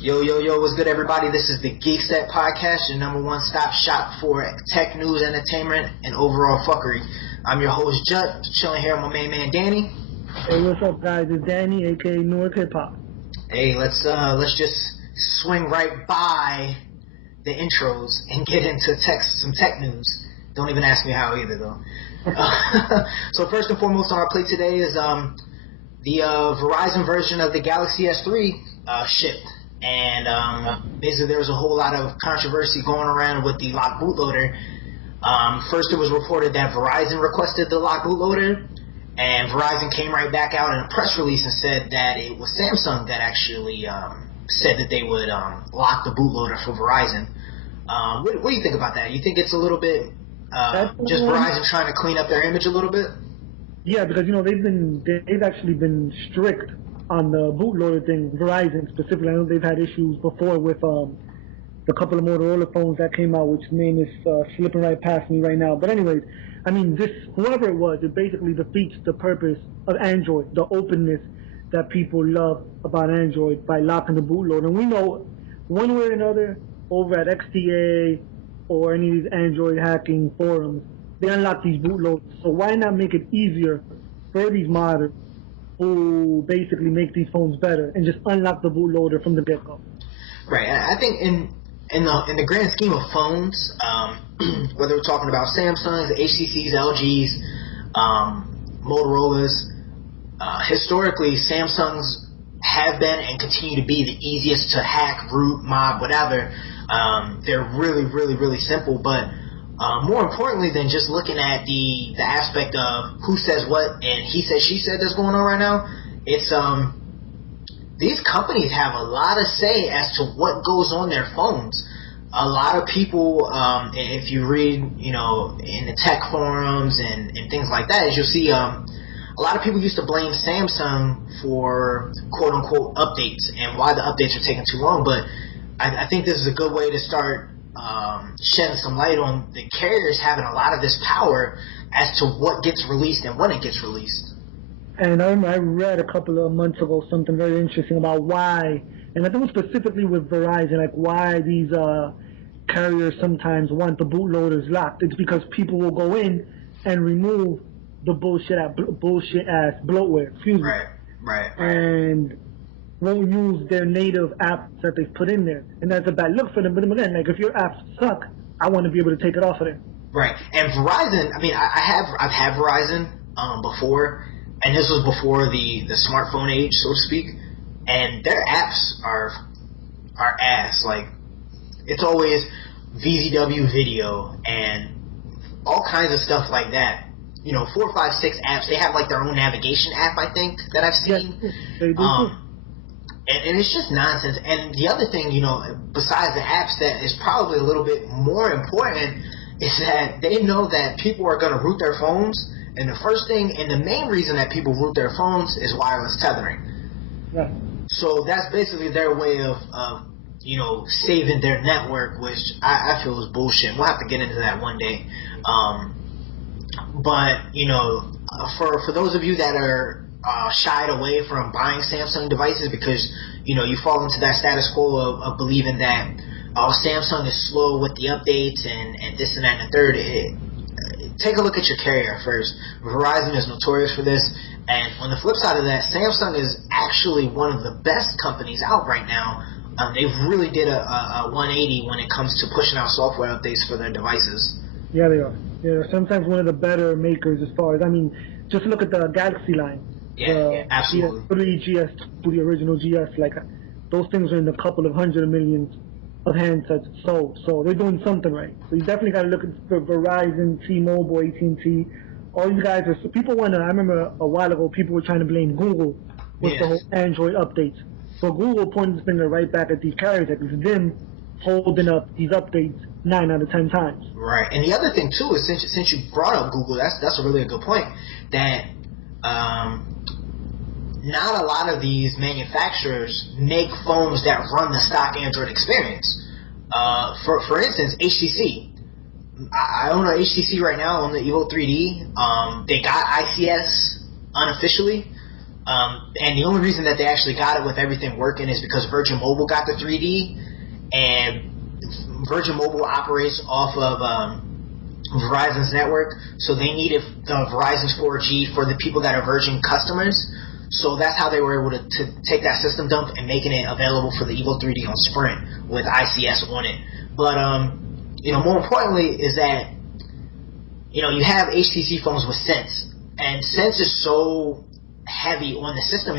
Yo, yo, yo, what's good, everybody? This is the GeekSet podcast, your number one stop shop for tech news, entertainment, and overall fuckery. I'm your host, Judd, chilling here with my main man, Danny. Hey, what's up, guys? It's Danny, aka Newark Hip Hop. Hey, let's just swing right by the intros and get into some tech news. Don't even ask me how either, though. So first and foremost on our plate today is the Verizon version of the Galaxy S3 shipped. And basically there was a whole lot of controversy going around with the locked bootloader. First it was reported that Verizon requested the locked bootloader, and Verizon came right back out in a press release and said that it was Samsung that actually said that they would lock the bootloader for Verizon. What do you think about that? You think it's a little bit just Verizon trying to clean up their image a little bit? Yeah, because they've actually been strict on the bootloader thing. Verizon specifically, I know they've had issues before with the couple of Motorola phones that came out, which name is slipping right past me right now. But anyways, I mean, whoever it was, it basically defeats the purpose of Android, the openness that people love about Android by locking the bootloader. And we know one way or another over at XDA or any of these Android hacking forums, they unlock these bootloaders. So why not make it easier for these modders who basically make these phones better and just unlock the bootloader from the get-go? Right. I think in the grand scheme of phones, whether we're talking about Samsungs, HTCs, LGs, Motorola's, historically Samsungs have been and continue to be the easiest to hack, root, mob, whatever. They're really, really, really simple, but more importantly than just looking at the aspect of who says what and he said, she said that's going on right now, it's these companies have a lot of say as to what goes on their phones. A lot of people, if you read, in the tech forums and things like that, you'll see a lot of people used to blame Samsung for quote-unquote updates and why the updates are taking too long, but I think this is a good way to start shedding some light on the carriers having a lot of this power as to what gets released and when it gets released. And I read a couple of months ago something very interesting about why, and I think it was specifically with Verizon, like why these carriers sometimes want the bootloaders locked. It's because people will go in and remove the bullshit ass bloatware. Excuse me. Right. And won't use their native apps that they've put in there, and that's a bad look for them. But again, like if your apps suck, I want to be able to take it off of there. Right. And Verizon, I mean, I've had Verizon before, and this was before the smartphone age, so to speak. And their apps are ass. Like, it's always VZW video and all kinds of stuff like that. 4, 5, 6 apps. They have like their own navigation app, I think, that I've seen. Yes, they do. And it's just nonsense. And the other thing, besides the apps that is probably a little bit more important is that they know that people are going to root their phones. And the first thing and the main reason that people root their phones is wireless tethering. Right. So that's basically their way of saving their network, which I feel is bullshit. We'll have to get into that one day. But, for those of you that are shied away from buying Samsung devices because, you fall into that status quo of believing that Samsung is slow with the updates and this and that and the third, take a look at your carrier first. Verizon is notorious for this, and on the flip side of that, Samsung is actually one of the best companies out right now. They really did a 180 when it comes to pushing out software updates for their devices. Yeah, they are. They're sometimes one of the better makers as far as, just look at the Galaxy line. Yeah, absolutely. GS3, GS2, the original GS, like those things are in a couple of hundred of millions of handsets sold. So they're doing something right. So you definitely got to look at Verizon, T-Mobile, AT&T. All these guys are. People I remember a while ago, people were trying to blame Google with the whole Android updates. So Google pointed his finger right back at these carriers. Like it's them holding up these updates 9 out of 10 times. Right. And the other thing too is since you brought up Google, that's a really good point. That not a lot of these manufacturers make phones that run the stock Android experience. For instance, HTC. I own an HTC right now on the Evo 3D. They got ICS unofficially. And the only reason that they actually got it with everything working is because Virgin Mobile got the 3D, and Virgin Mobile operates off of Verizon's network, so they needed the Verizon's 4G for the people that are Virgin customers. So that's how they were able to take that system dump and making it available for the Evo 3D on Sprint with ICS on it. But more importantly is that you have HTC phones with Sense, and Sense is so heavy on the system,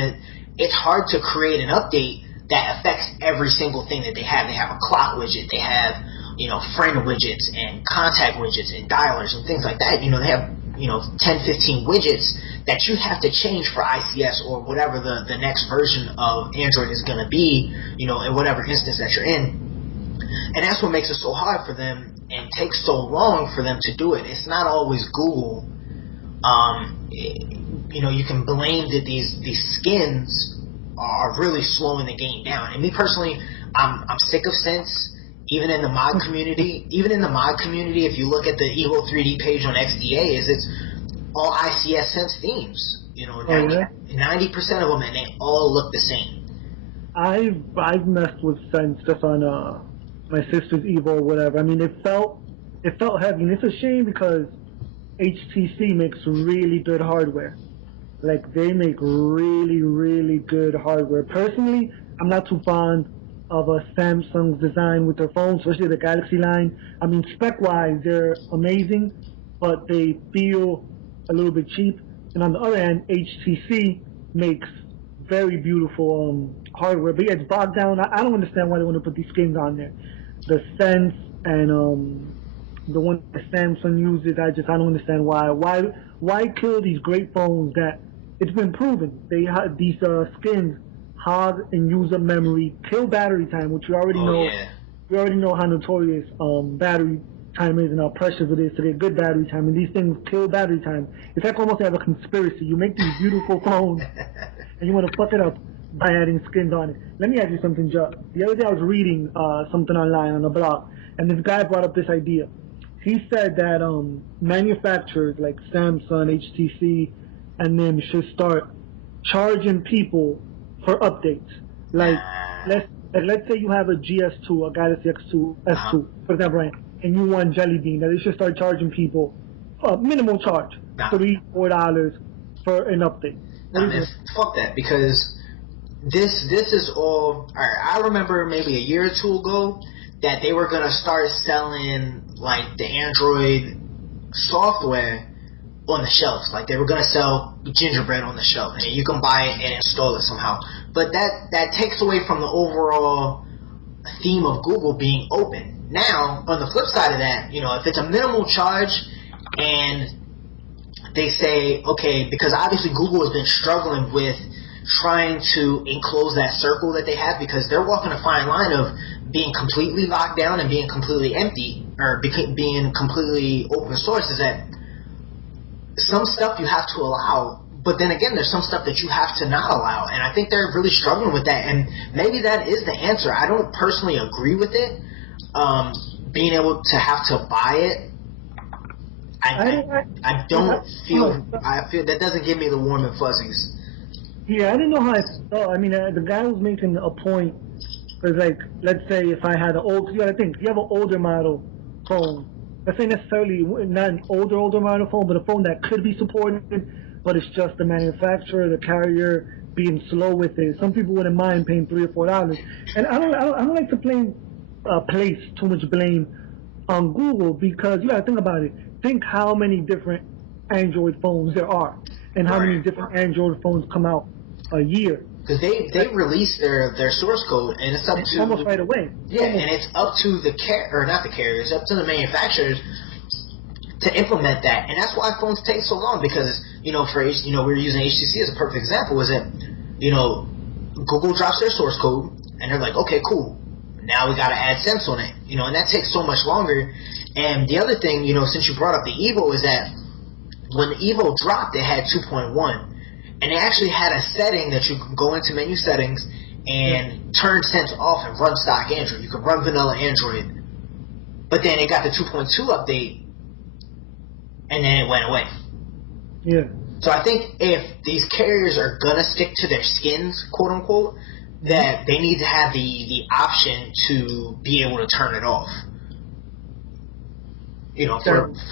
it's hard to create an update that affects every single thing that they have. They have a clock widget, they have friend widgets and contact widgets and dialers and things like that. They have 10, 15 widgets that you have to change for ICS or whatever the next version of Android is going to be, in whatever instance that you're in. And that's what makes it so hard for them and takes so long for them to do it. It's not always Google. You can blame that these skins are really slowing the game down. And me personally, I'm sick of Sense. Even in the mod community, if you look at the Evo 3D page on XDA, it's all ICS Sense themes. 90% of them, and they all look the same. I've messed with Sense just on my sister's Evo or whatever. I mean, it felt heavy, and it's a shame because HTC makes really good hardware. Like, they make really, really good hardware. Personally, I'm not too fond of a Samsung's design with their phones, especially the Galaxy line. I mean, spec-wise, they're amazing, but they feel a little bit cheap. And on the other hand, HTC makes very beautiful hardware. But yeah, it's bogged down. I don't understand why they want to put these skins on there. The Sense and the one that Samsung uses, I don't understand why. Why kill these great phones that it's been proven they have these skins hog and use up memory, kill battery time, which we already know. Yeah. We already know how notorious battery time is and how precious it is to get good battery time. And these things kill battery time. It's like almost like a conspiracy. You make these beautiful phones and you want to fuck it up by adding skins on it. Let me ask you something, Joe. The other day I was reading something online on a blog, and this guy brought up this idea. He said that manufacturers like Samsung, HTC, and them should start charging people for updates. Like, let's say you have a GS2, a Galaxy X2, S2, for example, and you want Jelly Bean. That they should start charging people a minimal charge, $3, $4 for an update. Fuck that, because this is all right. I remember maybe a year or two ago that they were gonna start selling like the Android software on the shelves. Like, they were going to sell gingerbread on the shelf, and you can buy it and install it somehow. But that takes away from the overall theme of Google being open. Now, on the flip side of that, if it's a minimal charge and they say, okay, because obviously Google has been struggling with trying to enclose that circle that they have, because they're walking a fine line of being completely locked down and being completely empty, or being completely open source, is that some stuff you have to allow, but then again, there's some stuff that you have to not allow, and I think they're really struggling with that, and maybe that is the answer. I don't personally agree with it, being able to have to buy it. I feel that doesn't give me the warm and fuzzies. Yeah, I didn't know how I felt. I mean, the guy was making a point, because, like, let's say if I had you gotta think, if you have an older model phone, let's say necessarily not an older model phone, but a phone that could be supported, but it's just the manufacturer, the carrier being slow with it. Some people wouldn't mind paying $3 or $4, and I don't like to place too much blame on Google, because you gotta think about it. Think how many different Android phones there are, and how many different Android phones come out a year. Because they release their source code, and it's up to almost right away. Yeah, and it's up to not the carriers, up to the manufacturers to implement that, and that's why phones take so long. Because we're using HTC as a perfect example. Is that Google drops their source code, and they're like, okay, cool, now we got to add Sense on it, and that takes so much longer. And the other thing, since you brought up the Evo, is that when the Evo dropped, they had 2.1. And they actually had a setting that you can go into menu settings and turn Sense off and run stock Android. You can run vanilla Android. But then it got the 2.2 update, and then it went away. Yeah. So I think if these carriers are gonna stick to their skins, quote unquote, that they need to have the option to be able to turn it off. You know,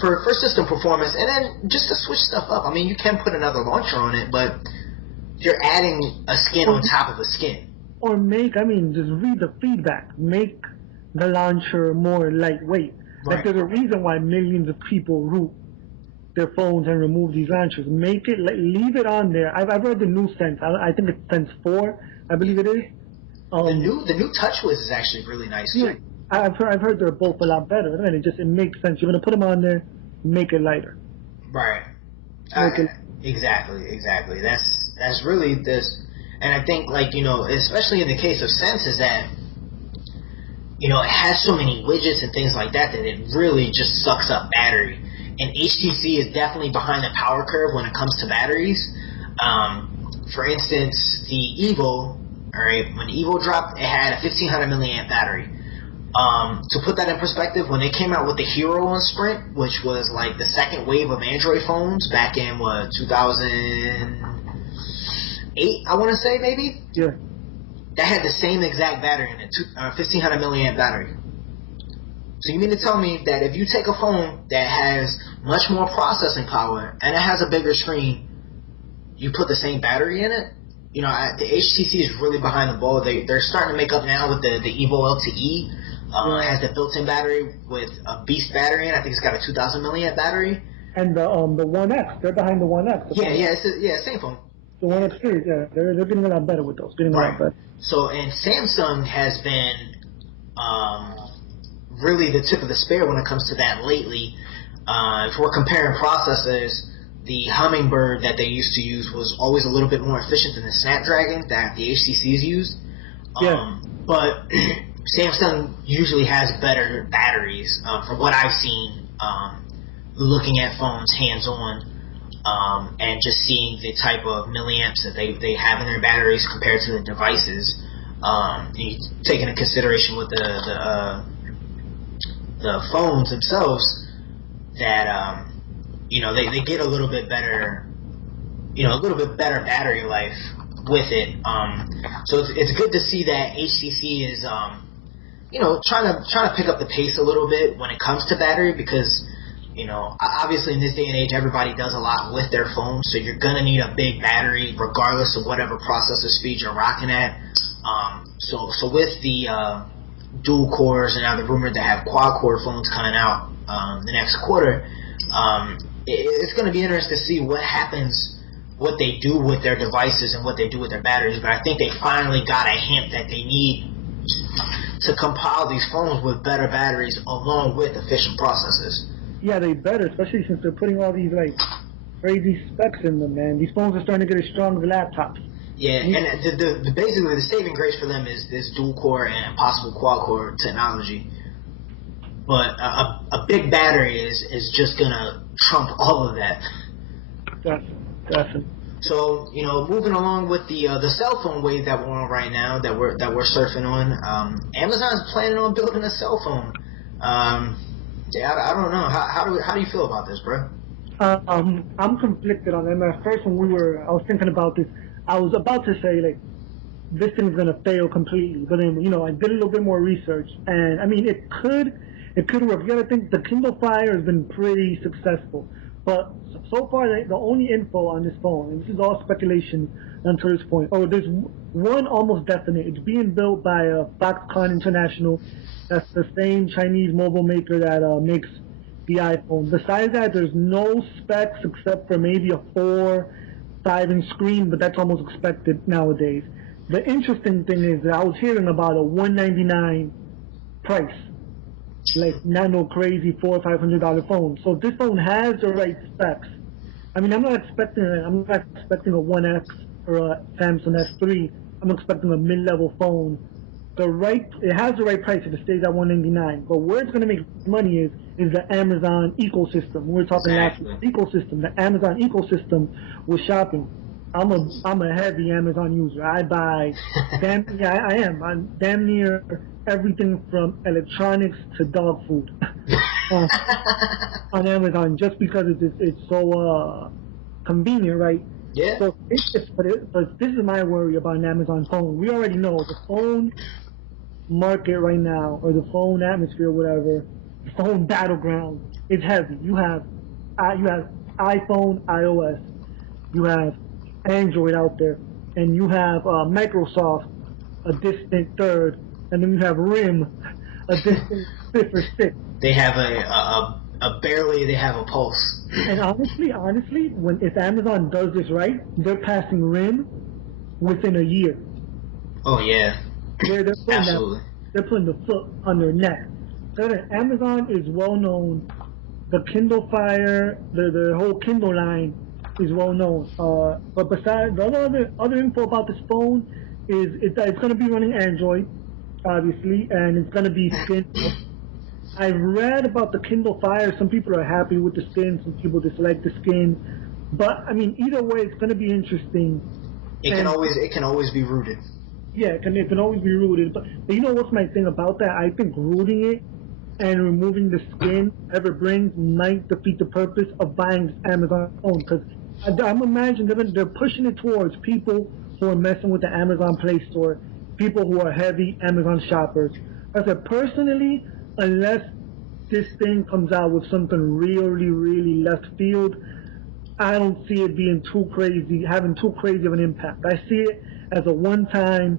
for system performance, and then just to switch stuff up. I mean, you can put another launcher on it, but you're adding a skin on top of a skin. Or just read the feedback. Make the launcher more lightweight. Right. Like, there's a reason why millions of people root their phones and remove these launchers. Make it, leave it on there. I've read the new Sense. I think it's Sense 4, I believe it is. The new TouchWiz is actually really nice too. Yeah, I've heard they're both a lot better, and it makes sense. You're gonna put them on there, make it lighter. Right. Exactly. That's really this, and I think, like, you know, especially in the case of Sense, is that, you know, it has so many widgets and things like that it really just sucks up battery. And HTC is definitely behind the power curve when it comes to batteries. For instance, the Evo, all right, when the Evo dropped, it had a 1500 milliamp battery. To put that in perspective, when they came out with the Hero on Sprint, which was like the second wave of Android phones back in 2008, I want to say, maybe. Yeah. That had the same exact battery in it, 1500 milliamp battery. So you mean to tell me that if you take a phone that has much more processing power and it has a bigger screen, you put the same battery in it? You know, the HTC is really behind the ball. They're starting to make up now with the Evo LTE. It has the built-in battery with a beast battery, and I think it's got a 2000 milliamp battery. And the 1X, they're behind the 1X. Same phone. The 1X series, yeah, they're getting a lot better with those. Getting a lot better. So, and Samsung has been really the tip of the spear when it comes to that lately. If we're comparing processors, the Hummingbird that they used to use was always a little bit more efficient than the Snapdragon that the HTCs used. But Samsung usually has better batteries, from what I've seen, looking at phones hands-on, and just seeing the type of milliamps that they have in their batteries compared to the devices. You take into consideration with the phones themselves, that you know, they get a little bit better, battery life with it. So it's good to see that HTC is trying to pick up the pace a little bit when it comes to battery, because, you know, obviously in this day and age everybody does a lot with their phone, so you're gonna need a big battery regardless of whatever processor speed you're rocking at. So with the dual cores, and now the rumored to have quad core phones coming out the next quarter, it's going to be interesting to see what happens, what they do with their devices and what they do with their batteries. But I think they finally got a hint that they need to compile these phones with better batteries along with efficient processors. Yeah, they better, especially since they're putting all these like crazy specs in them, man. These phones are starting to get as strong as laptops. Yeah, and basically the saving grace for them is this dual core and possible quad core technology. But a big battery is just gonna trump all of that. Definitely. So, you know, moving along with the cell phone wave that we're on right now, that we're surfing on, Amazon's planning on building a cell phone. I don't know. How do you feel about this, bro? I'm conflicted on them. At first, when I was thinking about this, I was about to say, like, this thing's gonna fail completely. But then, you know, I did a little bit more research, and I mean, it could work. You gotta think the Kindle Fire has been pretty successful, but so far the only info on this phone, and this is all speculation until this point. Oh, there's one almost definite. It's being built by Foxconn International. That's the same Chinese mobile maker that makes the iPhone. Besides that, there's no specs except for maybe a 4.5-inch screen, but that's almost expected nowadays. The interesting thing is that I was hearing about a $199 price. Like, not no crazy $400 or $500 phone. So if this phone has the right specs, I mean, I'm not expecting a 1X or a Samsung S3. I'm expecting a mid-level phone. It has the right price if it stays at $199. But where it's going to make money is the Amazon ecosystem. We're talking ecosystem, the Amazon ecosystem with shopping. I'm a heavy Amazon user. I buy I am. I'm damn near everything from electronics to dog food on Amazon, just because it's so convenient, right? Yeah. So but this is my worry about an Amazon phone. We already know the phone market right now, or the phone atmosphere, whatever, the phone battleground is heavy. You have iPhone, iOS, you have Android out there, and you have Microsoft, a distant third, and then you have RIM, a distant fifth or sixth. They have they have a pulse. And honestly, if Amazon does this right, they're passing RIM within a year. Oh yeah. Absolutely. They're putting the foot on their neck. Amazon is well known. The Kindle Fire, the whole Kindle line is well known. But besides, the other info about this phone is it's going to be running Android, obviously, and it's going to be skin. I've read about the Kindle Fire. Some people are happy with the skin. Some people dislike the skin. But I mean, either way, it's going to be interesting. It can always be rooted. Yeah, it can always be rooted. But you know what's my thing about that? I think rooting it and removing the skin ever brings might defeat the purpose of buying this Amazon phone, because I'm imagining they're pushing it towards people who are messing with the Amazon Play Store, people who are heavy Amazon shoppers. I said, personally, unless this thing comes out with something really, really left field, I don't see it being having too crazy of an impact. I see it as a one-time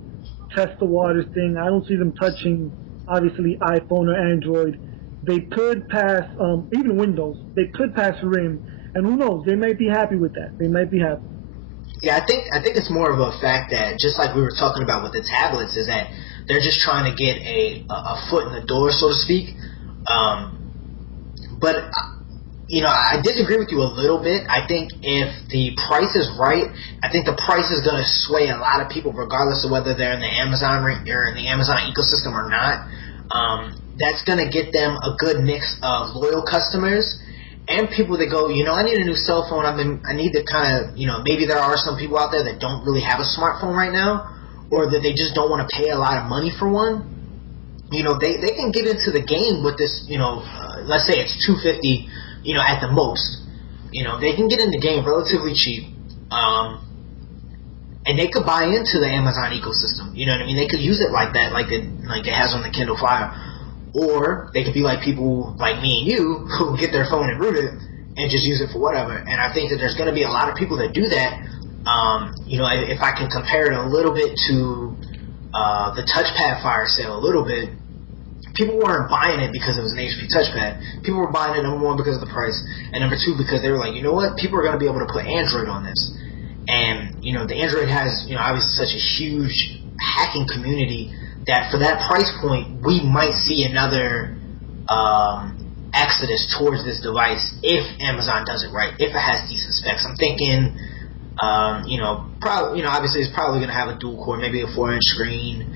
test the waters thing. I don't see them touching, obviously, iPhone or Android. They could pass, even Windows, they could pass RIM, and who knows, they might be happy with that. They might be happy. Yeah, I think it's more of a fact that, just like we were talking about with the tablets, is that they're just trying to get a foot in the door, so to speak. But you know, I disagree with you a little bit. I think if the price is right, I think the price is going to sway a lot of people, regardless of whether they're in the Amazon or in the Amazon ecosystem or not. That's going to get them a good mix of loyal customers and people that go, you know, I need a new cell phone. I need to kind of, you know, maybe there are some people out there that don't really have a smartphone right now, or that they just don't want to pay a lot of money for one. You know, they can get into the game with this, you know, let's say it's $250, you know, at the most. You know, they can get in the game relatively cheap, and they could buy into the Amazon ecosystem. You know what I mean? They could use it like that, like it has on the Kindle Fire. Or they could be like people like me and you who get their phone and root it and just use it for whatever. And I think that there's going to be a lot of people that do that. You know, if I can compare it a little bit to the touchpad fire sale a little bit, people weren't buying it because it was an HP touchpad. People were buying it, number one, because of the price, and number two, because they were like, you know what, people are going to be able to put Android on this. And, you know, the Android has, you know, obviously such a huge hacking community that for that price point, we might see another exodus towards this device if Amazon does it right, if it has decent specs. I'm thinking, you know, obviously it's probably going to have a dual core, maybe a 4-inch screen,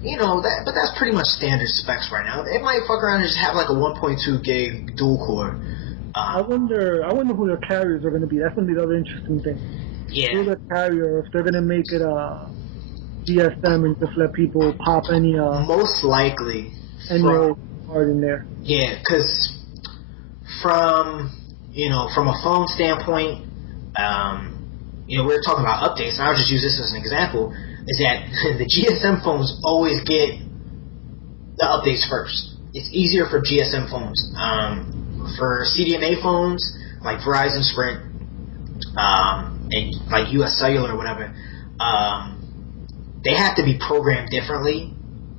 you know, but that's pretty much standard specs right now. It might fuck around and just have like a 1.2 gig dual core. I wonder who their carriers are going to be. That's going to be the other interesting thing. Yeah. Who their carrier, if they're going to make it GSM and just let people pop any most likely any old card in there. Yeah, because from a phone standpoint, you know, we were talking about updates, and I'll just use this as an example. Is that the GSM phones always get the updates first. It's easier for GSM phones. For CDMA phones like Verizon, Sprint, and like US Cellular or whatever, they have to be programmed differently,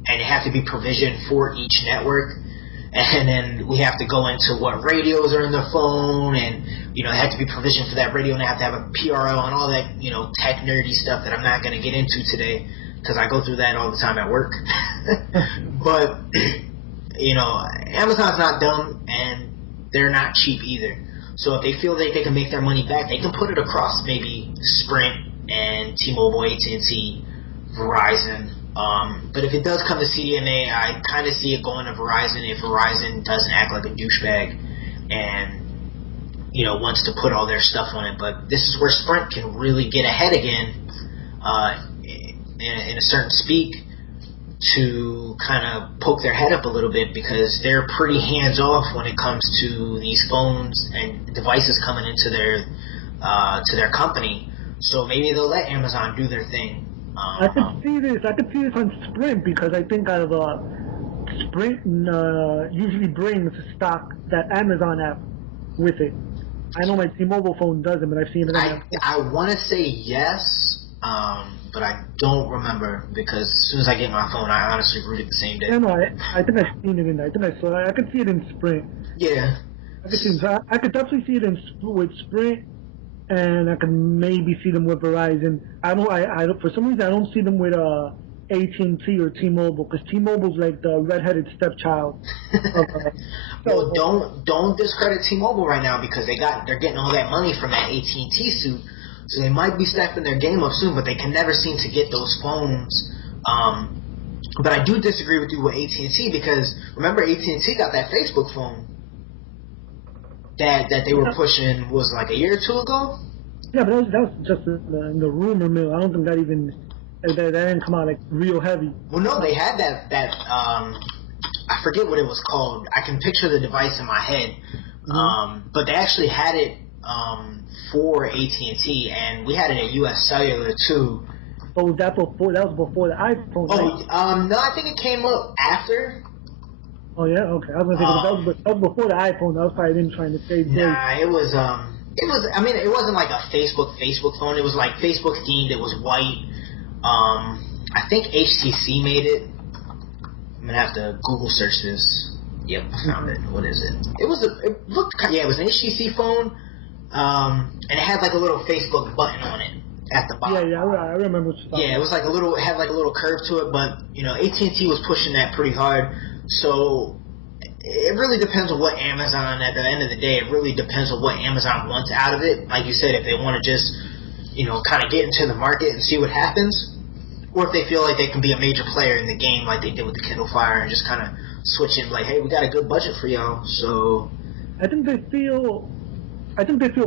and they have to be provisioned for each network. And then we have to go into what radios are in the phone, and, you know, they have to be provisioned for that radio, and they have to have a PRL and all that, you know, tech nerdy stuff that I'm not going to get into today because I go through that all the time at work. But, you know, Amazon's not dumb, and they're not cheap either. So if they feel that they can make their money back, they can put it across maybe Sprint and T-Mobile, AT&T, Verizon. But if it does come to CDMA, I kind of see it going to Verizon if Verizon doesn't act like a douchebag and, you know, wants to put all their stuff on it. But this is where Sprint can really get ahead again in a certain speak to kind of poke their head up a little bit, because they're pretty hands-off when it comes to these phones and devices coming into to their company. So maybe they'll let Amazon do their thing. I could see this. I could see this on Sprint because I think Sprint usually brings stock that Amazon app with it. I know my T-Mobile phone doesn't, but I've seen it. I want to say yes, but I don't remember because as soon as I get my phone, I honestly root it the same day. No, I think I've seen it in there. I think I saw it. I could see it in Sprint. Yeah. I could definitely see it with Sprint, and I can maybe see them with Verizon. I for some reason I don't see them with AT&T or T-Mobile because T-Mobile's like the redheaded stepchild. Well, don't discredit T-Mobile right now because they're getting all that money from that AT&T suit, so they might be stepping their game up soon, but they can never seem to get those phones. But I do disagree with you with AT&T because remember AT&T got that Facebook phone that they were pushing was like a year or two ago. Yeah, but that was just in the rumor mill. I don't think that didn't come out like real heavy. Well, no, they had that I forget what it was called. I can picture the device in my head, but they actually had it for AT&T, and we had it at US Cellular too. Oh, was that before? That was before the iPhone. Oh, no, I think it came up after. Oh yeah, okay. I was gonna say that was before the iPhone. That was probably them trying to save days. Nah, it was. I mean, it wasn't like a Facebook phone. It was like Facebook themed. It was white. I think HTC made it. I'm gonna have to Google search this. Yep, I found it. What is it? It was it was an HTC phone. And it had like a little Facebook button on it at the bottom. Yeah, I remember what you're talking about. It was like it had like a little curve to it, but AT&T was pushing that pretty hard. So it really depends on what Amazon, at the end of the day, it really depends on what Amazon wants out of it. Like you said, if they want to just, kind of get into the market and see what happens, or if they feel like they can be a major player in the game like they did with the Kindle Fire and just kind of switch in like, hey, we got a good budget for y'all. So I think they feel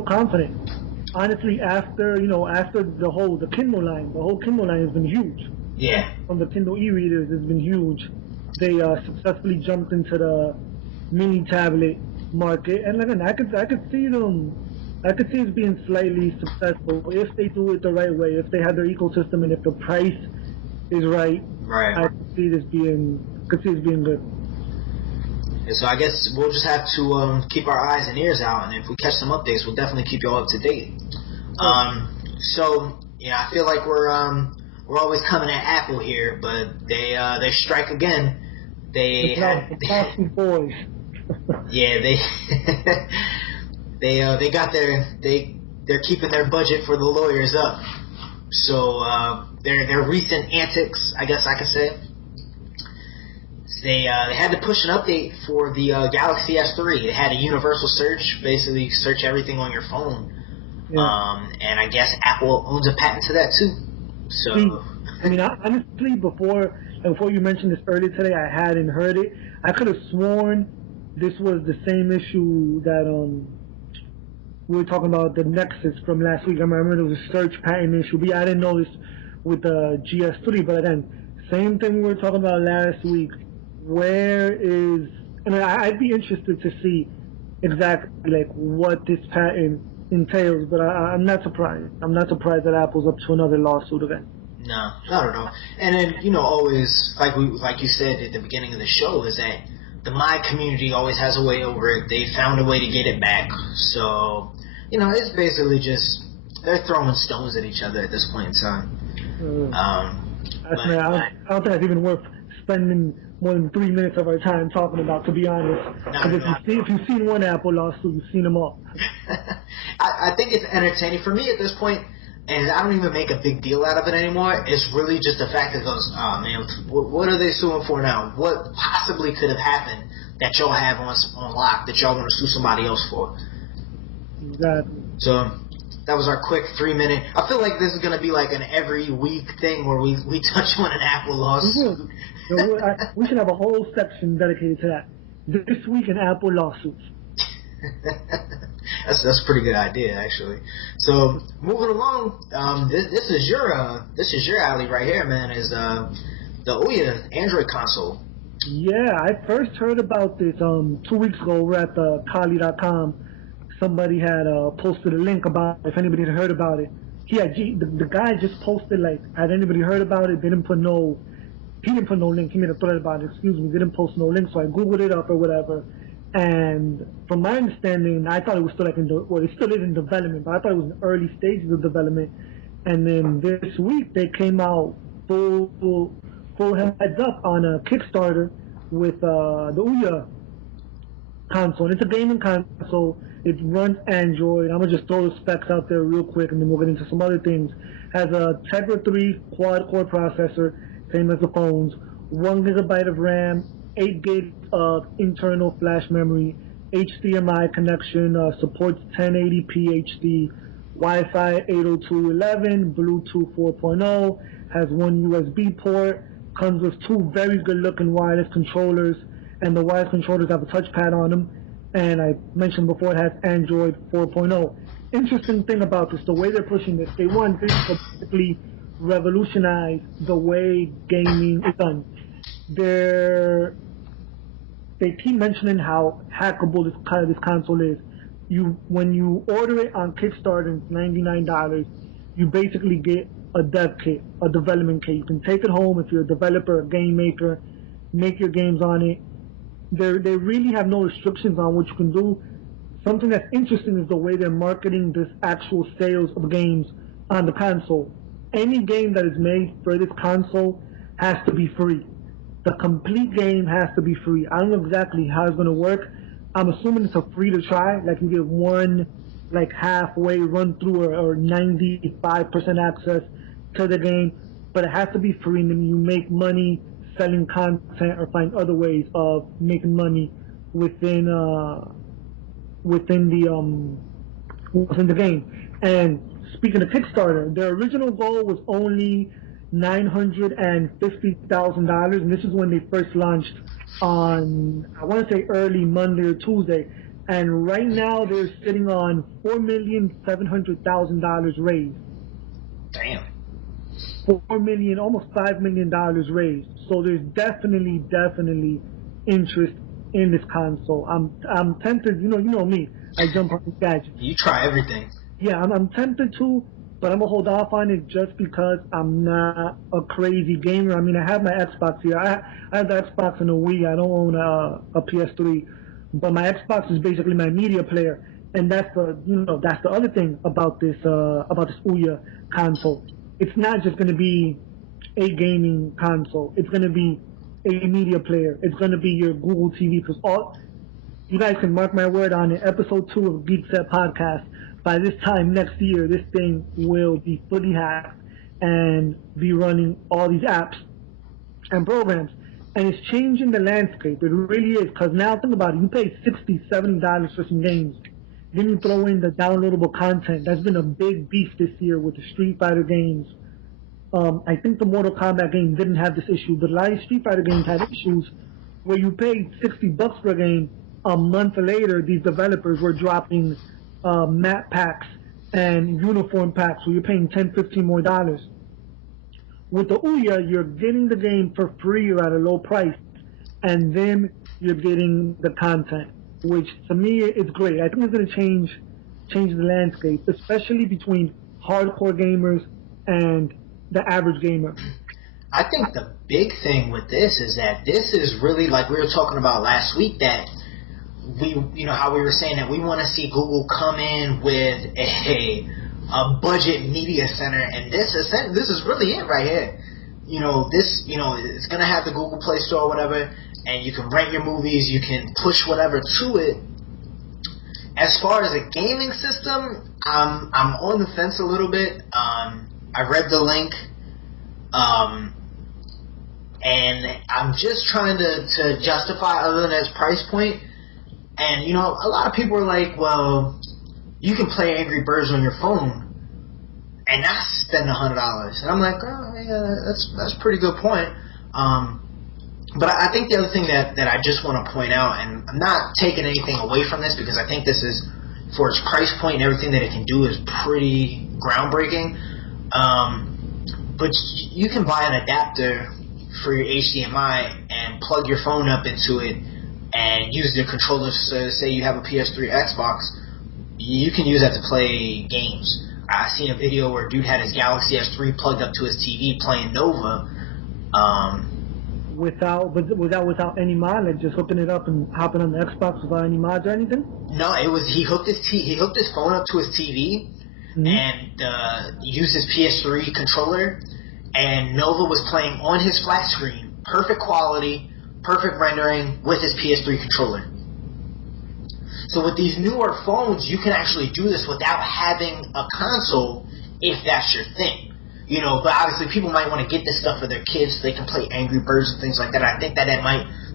confident. Honestly, after the Kindle line, the whole Kindle line has been huge. Yeah. From the Kindle e-readers has been huge. They successfully jumped into the mini tablet market, and again, I could see it being slightly successful if they do it the right way, if they have their ecosystem, and if the price is right. Right. I could see this being good. And so I guess we'll just have to keep our eyes and ears out, and if we catch some updates, we'll definitely keep you all up to date. So I feel like we're always coming at Apple here, but they strike again. They boys. Yeah, they got they're keeping their budget for the lawyers up. So their recent antics, I guess I could say. They had to push an update for the Galaxy S3. It had a universal search, basically search everything on your phone. Yeah. And I guess Apple owns a patent to that too. So I mean, honestly, before you mentioned this earlier today, I hadn't heard it. I could have sworn this was the same issue that we were talking about, the Nexus from last week. I remember there was a search patent issue, but I didn't know this with the GS3. But again, same thing we were talking about last week. I'd be interested to see exactly like what this patent entails, but I'm not surprised. I'm not surprised that Apple's up to another lawsuit again. No, not at all. And then always like you said at the beginning of the show, is that the My community always has a way over it. They found a way to get it back. So it's basically just they're throwing stones at each other at this point in time. I don't think it's even worth spending more than 3 minutes of our time talking about, to be honest. Because if you've seen one Apple lawsuit, you've seen them all. I think it's entertaining for me at this point, and I don't even make a big deal out of it anymore. It's really just the fact that goes, oh man, what are they suing for now? What possibly could have happened that y'all have on lock that y'all want to sue somebody else for? Exactly. So that was our quick 3 minute. I feel like this is going to be like an every week thing where we touch on an Apple lawsuit. We should have a whole section dedicated to that. This week in Apple lawsuits. That's a pretty good idea, actually. So moving along, this is your alley right here, man. Is the Ouya Android console? Yeah, I first heard about this 2 weeks ago. We're at the Kali.com somebody had posted a link about it, if anybody had heard about it. The guy just posted like, had anybody heard about it? He didn't put no link. He made a thread about it. Excuse me, didn't post no link. So I googled it up or whatever. And from my understanding, I thought it was still like it still is in development, but I thought it was in early stages of development. And then this week they came out full heads up on a Kickstarter with the Ouya console. And it's a gaming console. It runs Android. I'm gonna just throw the specs out there real quick, and then we'll get into some other things. Has a Tegra 3 quad-core processor, same as the phones. 1 gigabyte of RAM, 8 gigs of internal flash memory, HDMI connection, supports 1080p HD, Wi-Fi 802.11, Bluetooth 4.0, has 1 USB port, comes with 2 very good-looking wireless controllers, and the wireless controllers have a touchpad on them. And I mentioned before it has Android 4.0. Interesting thing about this, the way they're pushing this, they want this to basically revolutionize the way gaming is done. They keep mentioning how hackable this console is. When you order it on Kickstarter, it's $99. You basically get a dev kit, a development kit. You can take it home if you're a developer, a game maker, make your games on it. They really have no restrictions on what you can do. Something that's interesting is the way they're marketing this actual sales of games on the console. Any game that is made for this console has to be free. The complete game has to be free. I don't know exactly how it's going to work. I'm assuming it's a free to try. Like you get one like halfway run through or 95% access to the game, but it has to be free, and then you make money selling content or find other ways of making money within the game. And speaking of Kickstarter, their original goal was only $950,000, and this is when they first launched on, I want to say early Monday or Tuesday. And right now they're sitting on $4,700,000 raised. Damn. $4 million, almost $5 million raised. So there's definitely interest in this console. I'm tempted, you know me. I jump on the gadget. You try everything. Yeah, I'm tempted to, but I'm gonna hold off on it just because I'm not a crazy gamer. I mean, I have my Xbox here. I have the Xbox and a Wii. I don't own a PS3, but my Xbox is basically my media player, and that's the other thing about this Ouya console. It's not just going to be a gaming console. It's going to be a media player. It's going to be your Google TV. Because you guys can mark my word on it. Episode 2 of GeekSet podcast. By this time next year, this thing will be fully hacked and be running all these apps and programs. And it's changing the landscape. It really is. Because now think about it. You pay $60, $70 for some games. Then you throw in the downloadable content. That's been a big beef this year with the Street Fighter games. I think the Mortal Kombat game didn't have this issue, but a lot of Street Fighter games had issues where you paid $60 for a game. A month later, these developers were dropping map packs and uniform packs, so you're paying $10, $15 more. With the Ouya, you're getting the game for free or at a low price, and then you're getting the content, which to me is great. I think it's going to change the landscape, especially between hardcore gamers and the average gamer. I think the big thing with this is that this is really like we were talking about last week, that how we were saying that we want to see Google come in with a budget media center, and this is really it right here. It's going to have the Google Play Store or whatever, and you can rent your movies, you can push whatever to it. As far as a gaming system, I'm on the fence a little bit. I read the link, and I'm just trying to justify other than its price point. And, a lot of people are like, well, you can play Angry Birds on your phone and not spend $100. And I'm like, oh, yeah, that's a pretty good point. But I think the other thing that I just want to point out, and I'm not taking anything away from this because I think this is, for its price point and everything that it can do, is pretty groundbreaking. But you can buy an adapter for your HDMI and plug your phone up into it and use the controllers. So say you have a PS3 Xbox, you can use that to play games. I seen a video where a dude had his Galaxy S3 plugged up to his TV playing Nova. Without any mod, like just hooking it up and hopping on the Xbox without any mods or anything? No, it was he hooked his phone up to his TV and used his PS3 controller, and Nova was playing on his flat screen, perfect quality, perfect rendering with his PS3 controller. So with these newer phones, you can actually do this without having a console if that's your thing. You know, but obviously people might want to get this stuff for their kids so they can play Angry Birds and things like that. I think that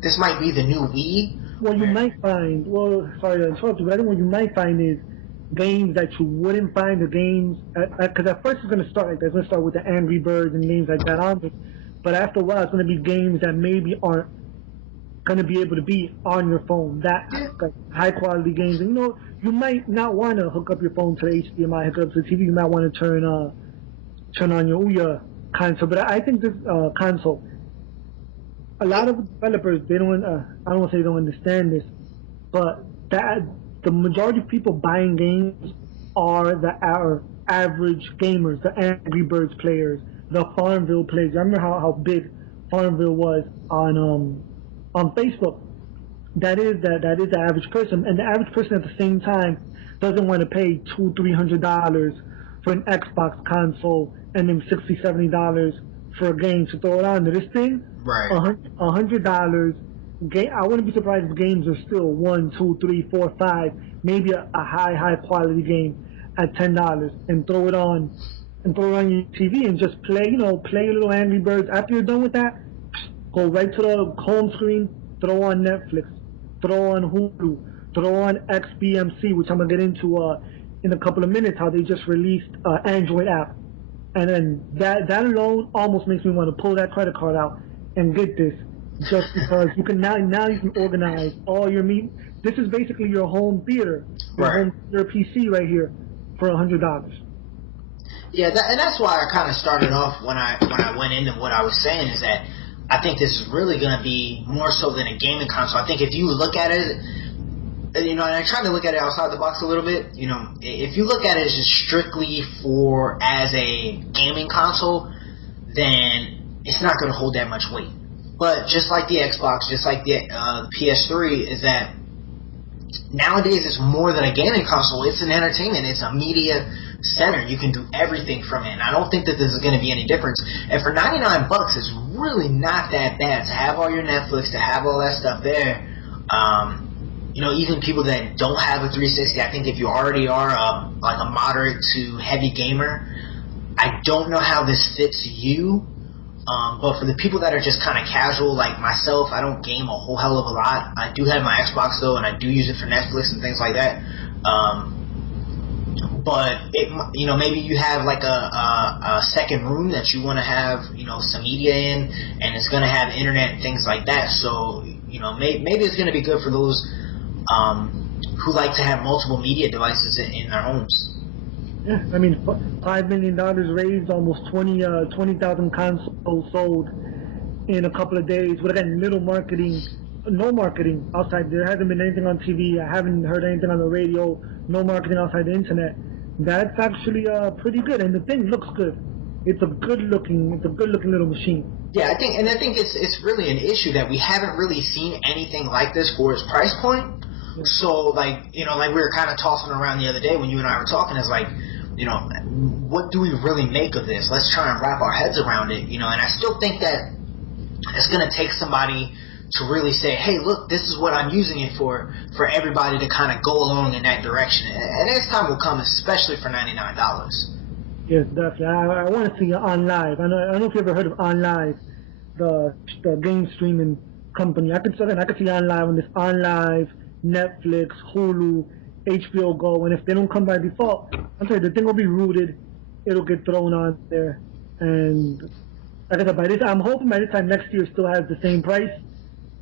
this might be the new Wii. What you might find, sorry to interrupt you, but I think what you might find is games that you wouldn't find, the games, because at first it's going to start like that. It's going to start with the Angry Birds and games like that on it. But after a while, it's going to be games that maybe aren't going to be able to be on your phone. That like, high quality games. And, you know, you might not want to hook up your phone to the HDMI, hook up to the TV. You might want to turn on your Ouya console. But I think this console, a lot of developers, they don't. I don't want to say they don't understand this, but that the majority of people buying games are our average gamers, the Angry Birds players, the Farmville players. I remember how big Farmville was on Facebook. That is the average person, and the average person at the same time doesn't want to pay $200-300 for an Xbox console and then $60-70 for a game to throw it on to this thing. Right. $100. I wouldn't be surprised if games are still 1, 2, 3, 4, 5, maybe a high quality game at $10, and throw it on your TV and just play your little Angry Birds. After you're done with that, go right to the home screen, throw on Netflix, throw on Hulu, throw on XBMC, which I'm gonna get into in a couple of minutes. How they just released Android app, and then that alone almost makes me want to pull that credit card out and get this, just because you can now you can organize all your meet. This is basically your home theater, home theater PC right here for $100. Yeah, and that's why I kind of started off when I went into what I was saying is that I think this is really going to be more so than a gaming console. I think if you look at it, and I tried to look at it outside the box a little bit. If you look at it as just strictly as a gaming console, then it's not going to hold that much weight. But just like the Xbox, just like the PS3, is that nowadays it's more than a gaming console. It's an entertainment. It's a media center. You can do everything from it. And I don't think that this is going to be any difference. And for $99, it's really not that bad to have all your Netflix, to have all that stuff there. Even people that don't have a 360, I think if you already are like a moderate to heavy gamer, I don't know how this fits you. But for the people that are just kind of casual like myself, I don't game a whole hell of a lot. I do have my Xbox though, and I do use it for Netflix and things like that. But maybe you have like a second room that you want to have, some media in, and it's going to have internet and things like that. So, maybe it's going to be good for those who like to have multiple media devices in their homes. Yeah, I mean, $5 million raised, almost 20,000 consoles sold in a couple of days. But again, no marketing outside. There hasn't been anything on TV. I haven't heard anything on the radio. No marketing outside the internet. That's actually pretty good, and the thing looks good. It's a good looking little machine. Yeah, I think it's really an issue that we haven't really seen anything like this for its price point. Yeah. So like we were kind of tossing around the other day when you and I were talking, is like, what do we really make of this? Let's try and wrap our heads around it, and I still think that it's going to take somebody to really say, hey, look, this is what I'm using it for everybody to kind of go along in that direction. And this time will come, especially for $99. Yes, definitely. I want to see OnLive. I don't know if you ever heard of OnLive, the game streaming company. I could see OnLive on this OnLive, Netflix, Hulu, HBO Go, and if they don't come by default, I'm sorry, the thing will be rooted. It'll get thrown on there, and like I said, I'm hoping by this time next year still has the same price.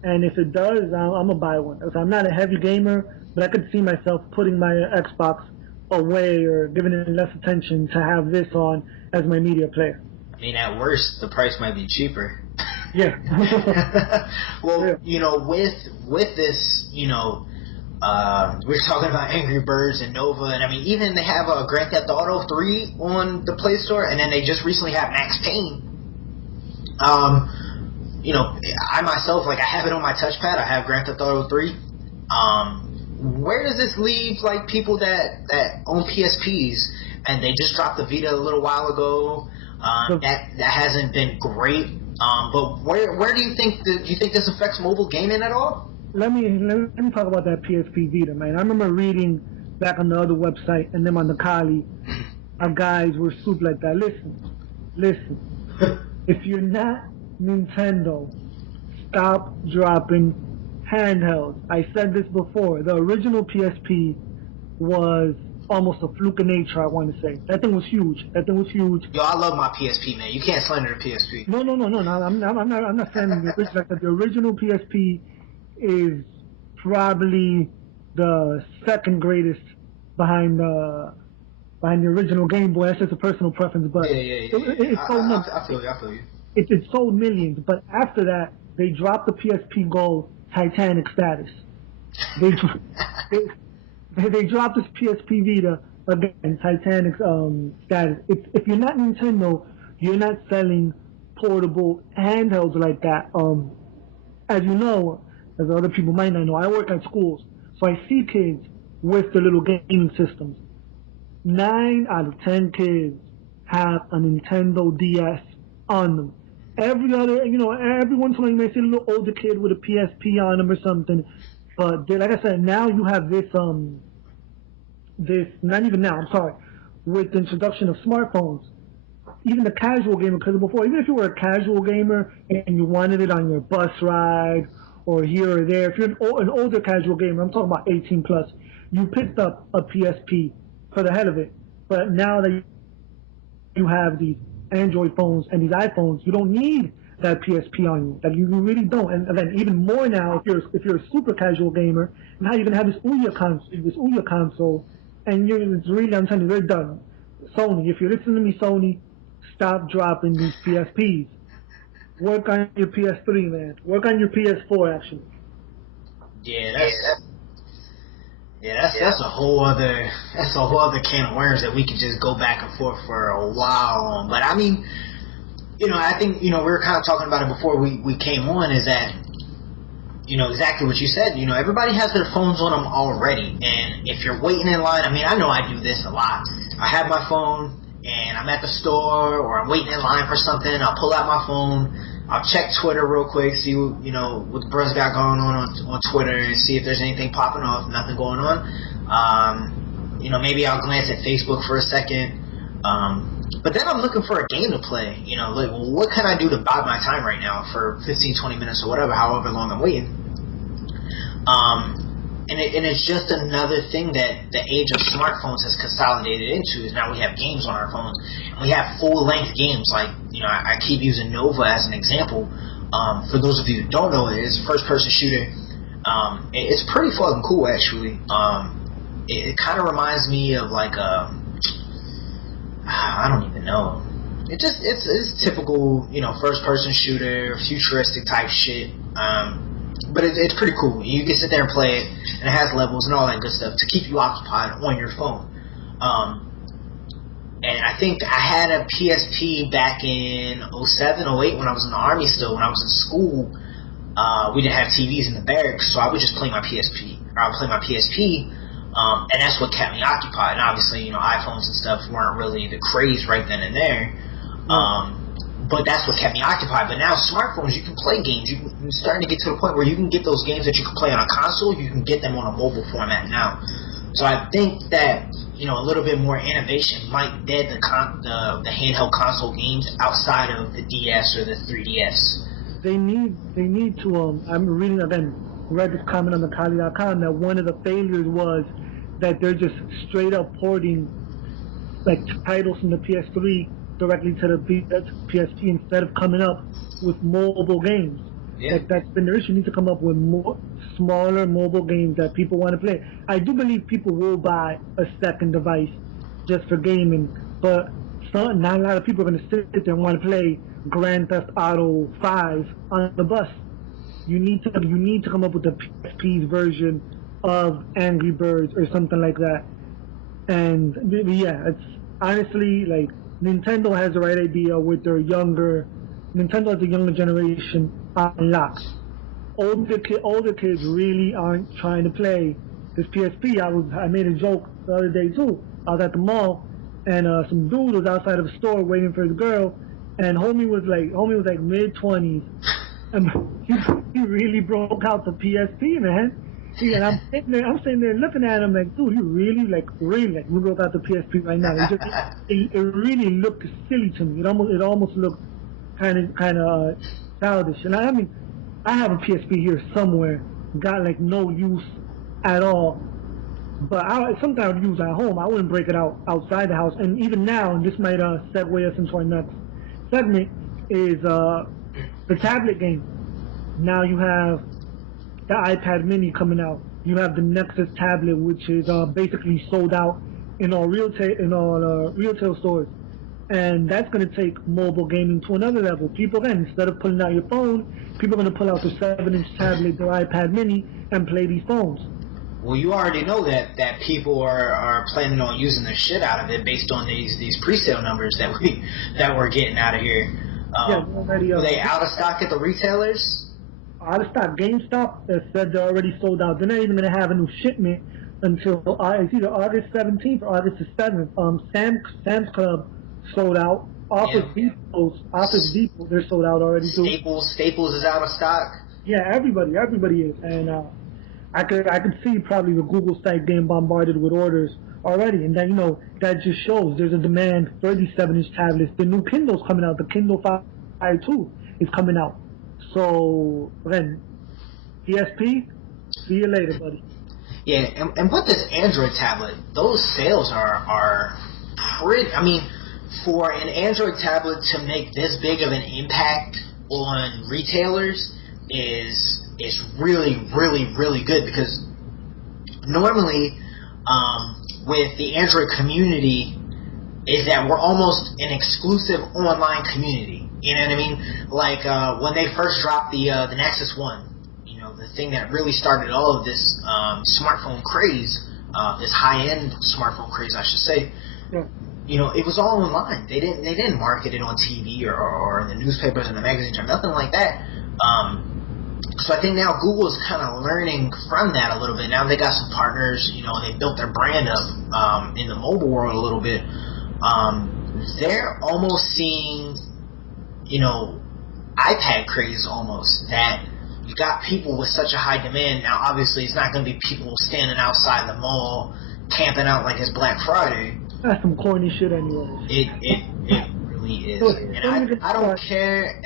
And if it does, I'm gonna buy one. So I'm not a heavy gamer, but I could see myself putting my Xbox away or giving it less attention to have this on as my media player. I mean, at worst, the price might be cheaper. Yeah. Well, with this, We were talking about Angry Birds and Nova, and I mean, even they have Grand Theft Auto 3 on the Play Store, and then they just recently have Max Payne. You know, I myself, like, I have it on my touchpad. I have Grand Theft Auto 3. Where does this leave, like, people that own PSPs, and they just dropped the Vita a little while ago? That hasn't been great. But where do you think this affects mobile gaming at all? Let me talk about that PSP Vita, man. I remember reading back on the other website and then on the Kali, our guys were super like that. Listen. If you're not Nintendo, stop dropping handhelds. I said this before. The original PSP was almost a fluke of nature, I want to say. That thing was huge. Yo, I love my PSP, man. You can't slander the PSP. No. I'm not saying the original PSP is probably the second greatest behind the original Game Boy. That's just a personal preference, but It sold millions. I feel you. It sold millions, but after that, they dropped the PSP Go Titanic status. They dropped this PSP Vita again, Titanic status. If you're not Nintendo, you're not selling portable handhelds like that. As you know, as other people might not know, I work at schools, so I see kids with the little gaming systems. 9 out of 10 kids have a Nintendo DS on them. Every once in a while you may see a little older kid with a PSP on them or something. But like I said, now you have this not even now, I'm sorry, with the introduction of smartphones, even the casual gamer, because before, even if you were a casual gamer and you wanted it on your bus ride or here or there, if you're an older casual gamer, I'm talking about 18 plus, you picked up a PSP for the hell of it. But now that you have these Android phones and these iPhones, you don't need that PSP on you. Like, you really don't. And then even more now, if you're a super casual gamer, now you're gonna have this Ouya console, and it's really, I'm telling you, they're done. Sony, if you're listening to me, Sony, stop dropping these PSPs. Work on your PS3, man. Work on your PS4, actually. That's a whole other can of worms that we could just go back and forth for a while on. But I mean, I think we were kind of talking about it before we came on. Is that exactly what you said. Everybody has their phones on them already, and if you're waiting in line, I mean, I know I do this a lot. I have my phone, and I'm at the store, or I'm waiting in line for something. I'll pull out my phone. I'll check Twitter real quick, see what the bros got going on Twitter, and see if there's anything popping off. Nothing going on. Maybe I'll glance at Facebook for a second. But then I'm looking for a game to play. Like, what can I do to buy my time right now for 15, 20 minutes or whatever, however long I'm waiting? And it's just another thing that the age of smartphones has consolidated into, is now we have games on our phones. And we have full-length games, like, I keep using Nova as an example. For those of you who don't know, it's a first-person shooter. It's pretty fucking cool, actually. It kind of reminds me of, like, I don't even know. It's typical, first-person shooter, futuristic type shit. But it's pretty cool. You can sit there and play it, and it has levels and all that good stuff to keep you occupied on your phone. And I think I had a PSP back in 07, 08 when I was in the Army still. When I was in school, we didn't have TVs in the barracks, so I would just play my PSP. Or I would play my PSP, and that's what kept me occupied. And obviously, iPhones and stuff weren't really the craze right then and there. But that's what kept me occupied. But now smartphones, you can play games. You're starting to get to the point where you can get those games that you can play on a console, you can get them on a mobile format now. So I think that, a little bit more innovation might dead the handheld console games outside of the DS or the 3DS. They need to, I'm read this comment on the Kali.com that one of the failures was that they're just straight up porting, like, titles from the PS3 directly to the PSP instead of coming up with mobile games. Yeah. That's been their issue. You need to come up with more smaller mobile games that people want to play. I do believe people will buy a second device just for gaming, but not a lot of people are going to sit there and want to play Grand Theft Auto 5 on the bus. You need to come up with the PSP's version of Angry Birds or something like that. And yeah, it's honestly like Nintendo has the right idea with their younger. Nintendo has the younger generation on lock. Older kids really aren't trying to play this PSP. I made a joke the other day too. I was at the mall and some dude was outside of a store waiting for his girl, and homie was like mid-20s, and he really broke out the PSP, man. See, and I'm sitting there looking at him like, dude, you really you broke out the PSP right now. It really looked silly to me. It almost looked kind of childish. And I mean, I have a PSP here somewhere, got like no use at all. But sometimes I would use it at home. I wouldn't break it out outside the house. And even now, and this might segue us into our next segment, is the tablet game. Now you have the iPad Mini coming out. You have the Nexus tablet, which is basically sold out in all retail stores. And that's going to take mobile gaming to another level. People, again, instead of pulling out your phone, people are going to pull out their 7-inch tablet, their iPad Mini, and play these phones. Well, you already know that people are planning on using the shit out of it based on these pre-sale numbers that we're getting out of here. Are they out of stock at the retailers? Out of stock. GameStop said they're already sold out. They're not even going to have a new shipment until it's either August 17th or August the 7th. Sam's Club sold out. Office Depot, they're sold out already too. Staples is out of stock. Yeah, everybody is, and I could see probably the Google site getting bombarded with orders already, and then that just shows there's a demand for these 7-inch tablets. The new Kindle's coming out. The Kindle Fire 2 is coming out. So again, PSP, see you later, buddy. Yeah, and with this Android tablet, those sales are pretty. I mean, for an Android tablet to make this big of an impact on retailers is really, really, really good, because normally with the Android community is that we're almost an exclusive online community. You know what I mean? Like when they first dropped the Nexus 1, the thing that really started all of this smartphone craze, this high-end smartphone craze, I should say. Yeah. It was all online. They didn't market it on TV or in the newspapers and the magazines or nothing like that. So I think now Google is kind of learning from that a little bit. Now they got some partners, they built their brand up in the mobile world a little bit. They're almost seeing, iPad craze almost, that you got people with such a high demand. Now, obviously, it's not going to be people standing outside the mall camping out like it's Black Friday. That's some corny shit anyway. It really is. And I don't care,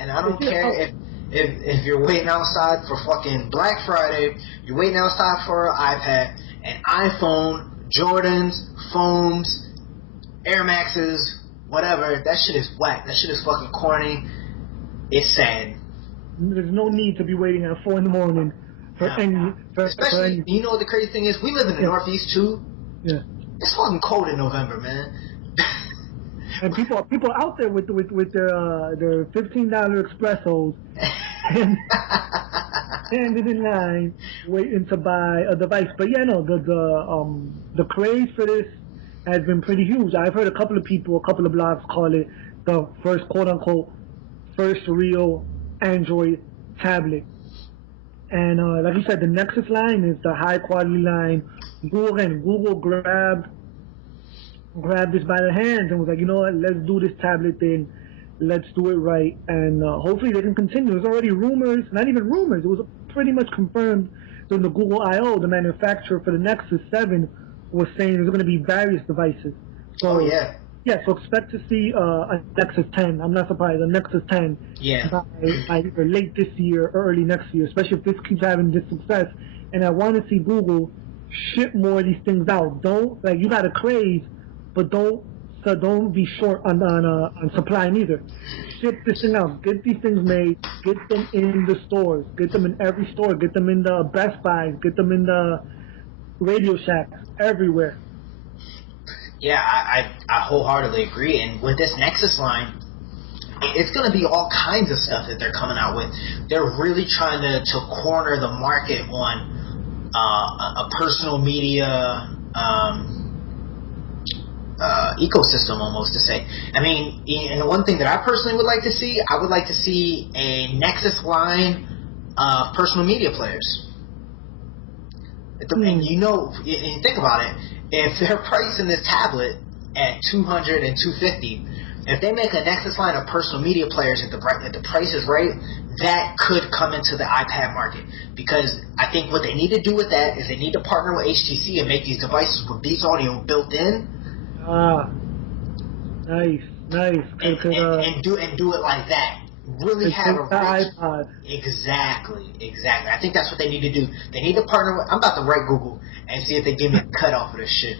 if you're waiting outside for fucking Black Friday, you're waiting outside for an iPad, an iPhone, Jordans, foams, Air Maxes, whatever. That shit is whack. That shit is fucking corny. It's sad. There's no need to be waiting at 4 a.m. for any. Especially, you know what the crazy thing is? We live in the Northeast too. Yeah. It's fucking cold in November, man. And people out there with their $15 espressos and standing in line waiting to buy a device. But yeah, no, the craze for this has been pretty huge. I've heard a couple of blogs call it the first quote unquote first real Android tablet. And like you said, the Nexus line is the high quality line. Google grabbed this by the hands and was like, you know what, let's do this tablet thing, let's do it right, and hopefully they can continue. There's already rumors, not even rumors, it was pretty much confirmed during the Google I.O. The manufacturer for the Nexus 7 was saying there's going to be various devices. So, yeah, so expect to see a Nexus 10. I'm not surprised, a Nexus 10 by either late this year or early next year, especially if this keeps having this success. And I want to see Google ship more of these things out. You got a craze, but don't be short on supply neither. Ship this thing out. Get these things made. Get them in the stores. Get them in every store. Get them in the Best Buys. Get them in the Radio Shacks. Everywhere. Yeah, I wholeheartedly agree. And with this Nexus line, it's going to be all kinds of stuff that they're coming out with. They're really trying to corner the market on a personal media ecosystem, almost to say. I mean, and the one thing that I personally would like to see, I would like to see a Nexus line of personal media players. And you know, and you think about it, if they're pricing this tablet at $200 and $250, if they make a Nexus line of personal media players at the price is right, that could come into the iPad market. Because I think what they need to do with that is they need to partner with HTC and make these devices with Beats Audio built in. Nice. And do it like that. Really have a iPod. Exactly. I think that's what they need to do. They need to partner with. I'm about to write Google and see if they give me a cut off of this shit.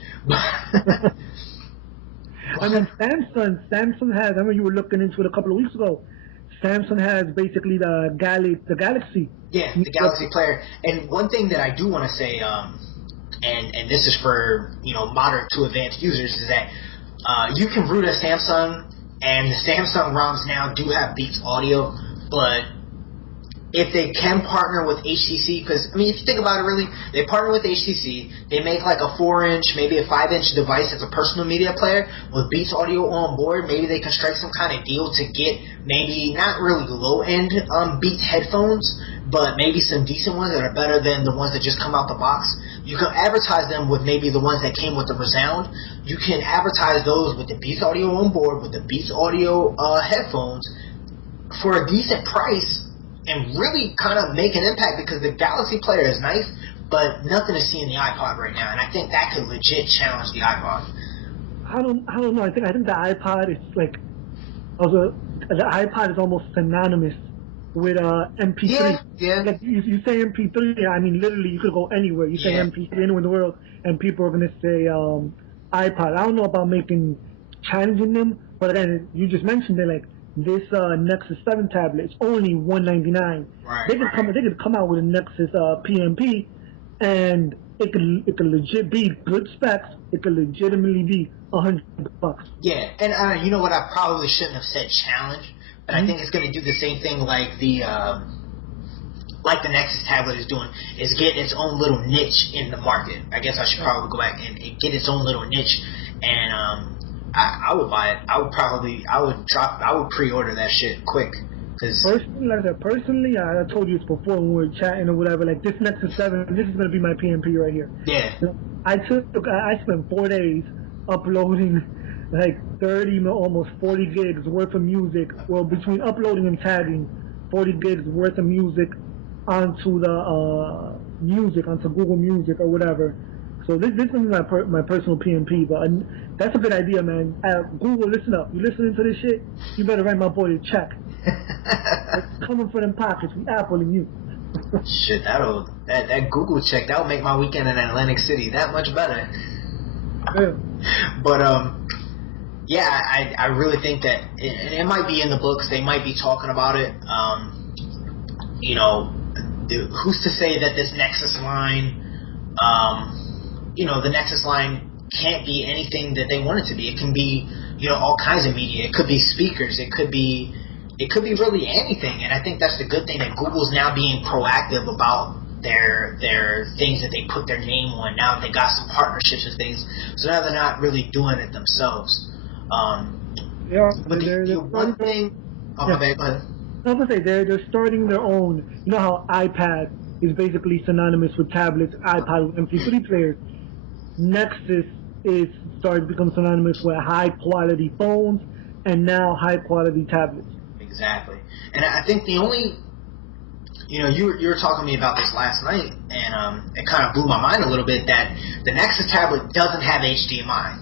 I mean, Samsung has. I remember you were looking into it a couple of weeks ago. Samsung has basically the Galaxy. Yeah, the Galaxy player. And one thing that I do want to say, and this is for moderate to advanced users, is that you can root a Samsung. And the Samsung ROMs now do have Beats Audio, but if they can partner with HTC, because, I mean, if you think about it really, they partner with HTC, they make like a 4-inch, maybe a 5-inch device as a personal media player with Beats Audio on board. Maybe they can strike some kind of deal to get maybe not really low-end Beats headphones, but maybe some decent ones that are better than the ones that just come out the box. You can advertise them with maybe the ones that came with the Resound. You can advertise those with the Beats Audio on board, with the Beats Audio headphones for a decent price and really kind of make an impact, because the Galaxy player is nice, but nothing to see in the iPod right now. And I think that could legit challenge the iPod. I don't know. I think the iPod is like, the iPod is almost synonymous with MP3. Yeah. Like you say MP3, I mean literally you could go anywhere. You say MP3 anywhere in the world, and people are gonna say iPod. I don't know about challenging them, but again, you just mentioned it. Like this Nexus 7 tablet, it's only $199. Right. They could come out with a Nexus PMP, and it could legit be good specs. It could legitimately be $100. Yeah, and you know what? I probably shouldn't have said challenge. But I think it's going to do the same thing like the Nexus tablet is doing, is get its own little niche in the market. I guess I should probably go back and get its own little niche, and I would buy it. I would pre-order that shit quick. Personally, I told you this before when we were chatting or whatever. Like this Nexus 7, this is going to be my PMP right here. Yeah. I spent 4 days uploading like 30, almost 40 gigs worth of music. Well, between uploading and tagging, 40 gigs worth of music onto the onto Google Music or whatever. So this is my personal PMP, but that's a good idea, man. Google, listen up. You listening to this shit? You better write my boy a check. It's coming for them pockets. We Appling you. Shit, that Google check, that'll make my weekend in Atlantic City that much better. Yeah. But yeah, I really think that it might be in the books. They might be talking about it. Who's to say that this Nexus line, the Nexus line can't be anything that they want it to be. It can be, all kinds of media. It could be speakers. It could be really anything. And I think that's the good thing, that Google's now being proactive about their things that they put their name on. Now they got some partnerships with things, so now they're not really doing it themselves. But the one thing, go ahead. I was gonna say they're starting their own. You know how iPad is basically synonymous with tablets, iPod with MP3 players. Nexus is starting to become synonymous with high quality phones and now high quality tablets. Exactly, and I think the only, you were talking to me about this last night, and it kind of blew my mind a little bit that the Nexus tablet doesn't have HDMI.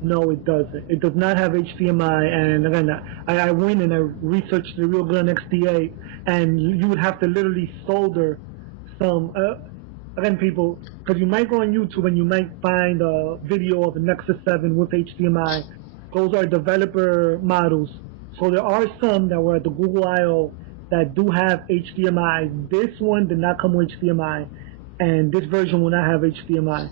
No, it doesn't. It does not have HDMI, and again, I went and I researched the Real Gun XDA, and you would have to literally solder some, again, people, because you might go on YouTube and you might find a video of the Nexus 7 with HDMI. Those are developer models. So there are some that were at the Google I.O. that do have HDMI. This one did not come with HDMI, and this version will not have HDMI.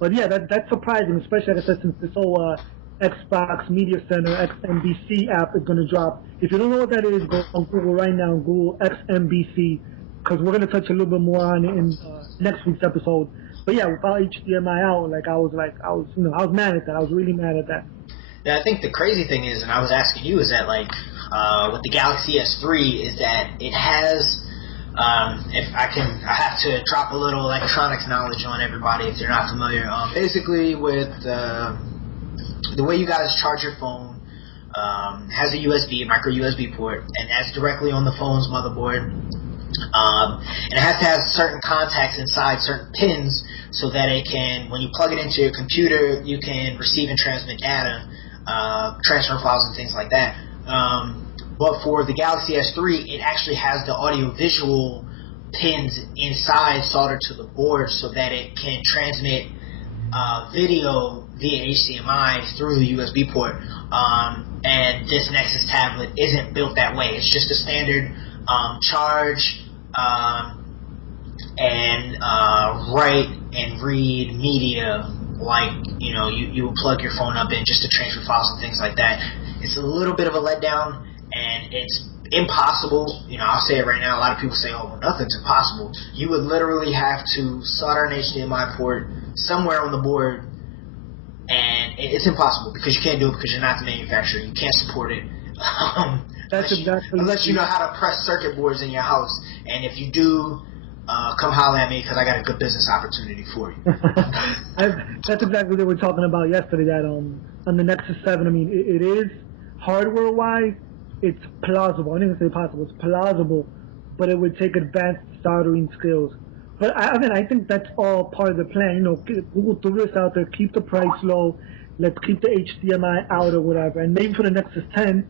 But yeah, that's surprising, especially like I said, since this whole Xbox Media Center XMBC app is going to drop. If you don't know what that is, go on Google right now, Google XMBC, because we're gonna touch a little bit more on it in next week's episode. But yeah, without HDMI out, I was mad at that. I was really mad at that. Yeah, I think the crazy thing is, and I was asking you, is that with the Galaxy S3, is that it has. I have to drop a little electronics knowledge on everybody if they're not familiar. Basically, with the way you guys charge your phone, has a micro USB port, and that's directly on the phone's motherboard. And it has to have certain contacts inside certain pins so that it can, when you plug it into your computer, you can receive and transmit data, transfer files and things like that. But for the Galaxy S3, it actually has the audio-visual pins inside soldered to the board so that it can transmit video via HDMI through the USB port. And this Nexus tablet isn't built that way. It's just a standard charge and write and read media, you would plug your phone up in just to transfer files and things like that. It's a little bit of a letdown, and it's impossible. I'll say it right now. A lot of people say, "Oh, well, nothing's impossible." You would literally have to solder an HDMI port somewhere on the board, and it's impossible because you can't do it because you're not the manufacturer. You can't support it. Unless you know how to press circuit boards in your house. And if you do, come holler at me because I got a good business opportunity for you. That's exactly what we were talking about yesterday, that on the Nexus 7, it is hardware-wise, it's plausible. I didn't say possible. It's plausible, but it would take advanced soldering skills. But I think that's all part of the plan. Google threw this out there, keep the price low, let's keep the HDMI out or whatever. And maybe for the Nexus 10,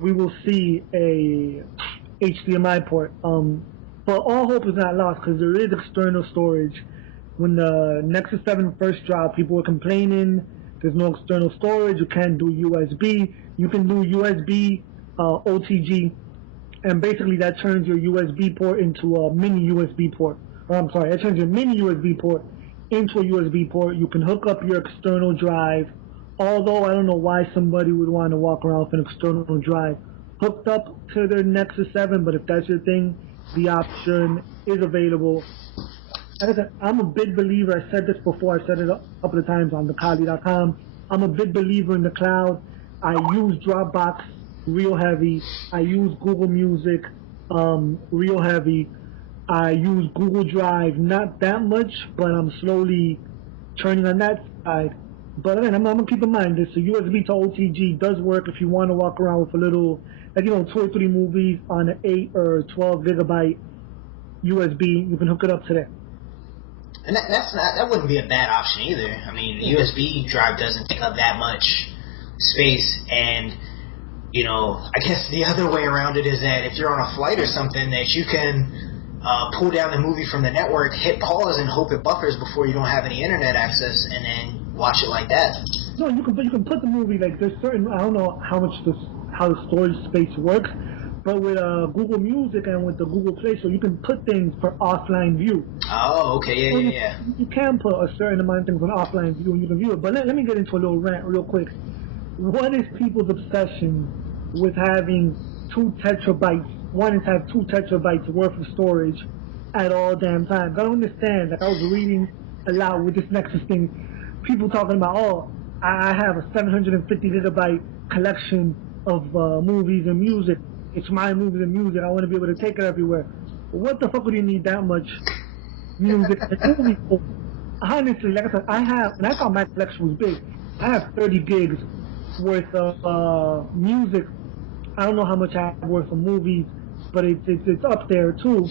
we will see a HDMI port. But all hope is not lost because there is external storage. When the Nexus 7 first dropped, people were complaining there's no external storage, you can't do USB. You can do USB OTG, and basically that turns your USB port into a mini USB port. That turns your mini USB port into a USB port. You can hook up your external drive, although I don't know why somebody would want to walk around with an external drive hooked up to their Nexus 7, but if that's your thing, the option is available. Like I said, I'm a big believer. I said this before. I said it a couple of times on thekali.com. I'm a big believer in the cloud. I use Dropbox real heavy. I use Google Music real heavy. I use Google Drive not that much, but I'm slowly turning on that side. But again, I'm going to keep in mind this. So USB to OTG does work if you want to walk around with a little, 2 or 3 movies on an 8 or 12 gigabyte USB. You can hook it up to that. And that wouldn't be a bad option either. The USB drive doesn't take up that much space, and I guess the other way around it is that if you're on a flight or something, that you can pull down the movie from the network, hit pause, and hope it buffers before you don't have any internet access, and then watch it like that. No, you can put the movie, there's certain, I don't know how the storage space works, but with Google Music and with the Google Play Store, you can put things for offline view. Oh, okay, yeah. You can put a certain amount of things on offline view and you can view it. But let me get into a little rant real quick. What is people's obsession with having 2 terabytes, wanting to have 2 terabytes worth of storage at all damn times? I don't understand. I was reading a lot with this Nexus thing. People talking about, I have a 750 gigabyte collection of movies and music. It's my movies and music. I want to be able to take it everywhere. What the fuck would you need that much music and movies for? Honestly, like I said, and I thought my collection was big. I have 30 gigs worth of music. I don't know how much I have worth of movies, but it's up there too.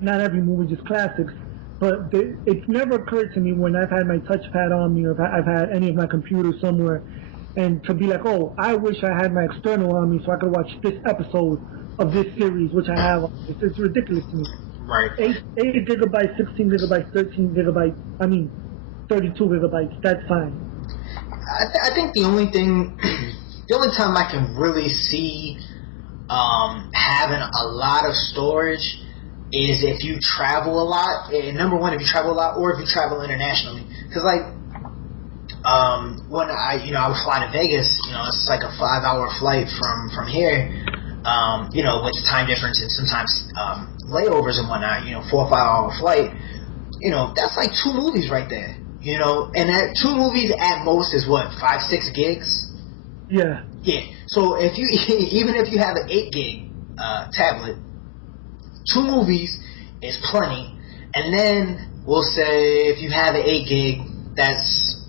Not every movie is classics, but it's never occurred to me when I've had my touchpad on me or if I've had any of my computers somewhere, and to be like, I wish I had my external on me so I could watch this episode of this series, which I have. It's ridiculous to me. Right. 8 gigabytes, 16 gigabytes, 13 gigabytes, 32 gigabytes, that's fine. I think the only time I can really see having a lot of storage is if you travel a lot. Number one, if you travel a lot, or if you travel internationally. Because when I would fly to Vegas, it's like a 5-hour flight from here. with the time difference and sometimes layovers and whatnot, 4 or 5 hour flight, that's like 2 movies right there, and that 2 movies at most is what, 5-6 gigs? Yeah. Yeah. So if you even if you have an 8 gig tablet, 2 movies is plenty. And then we'll say if you have an 8 gig,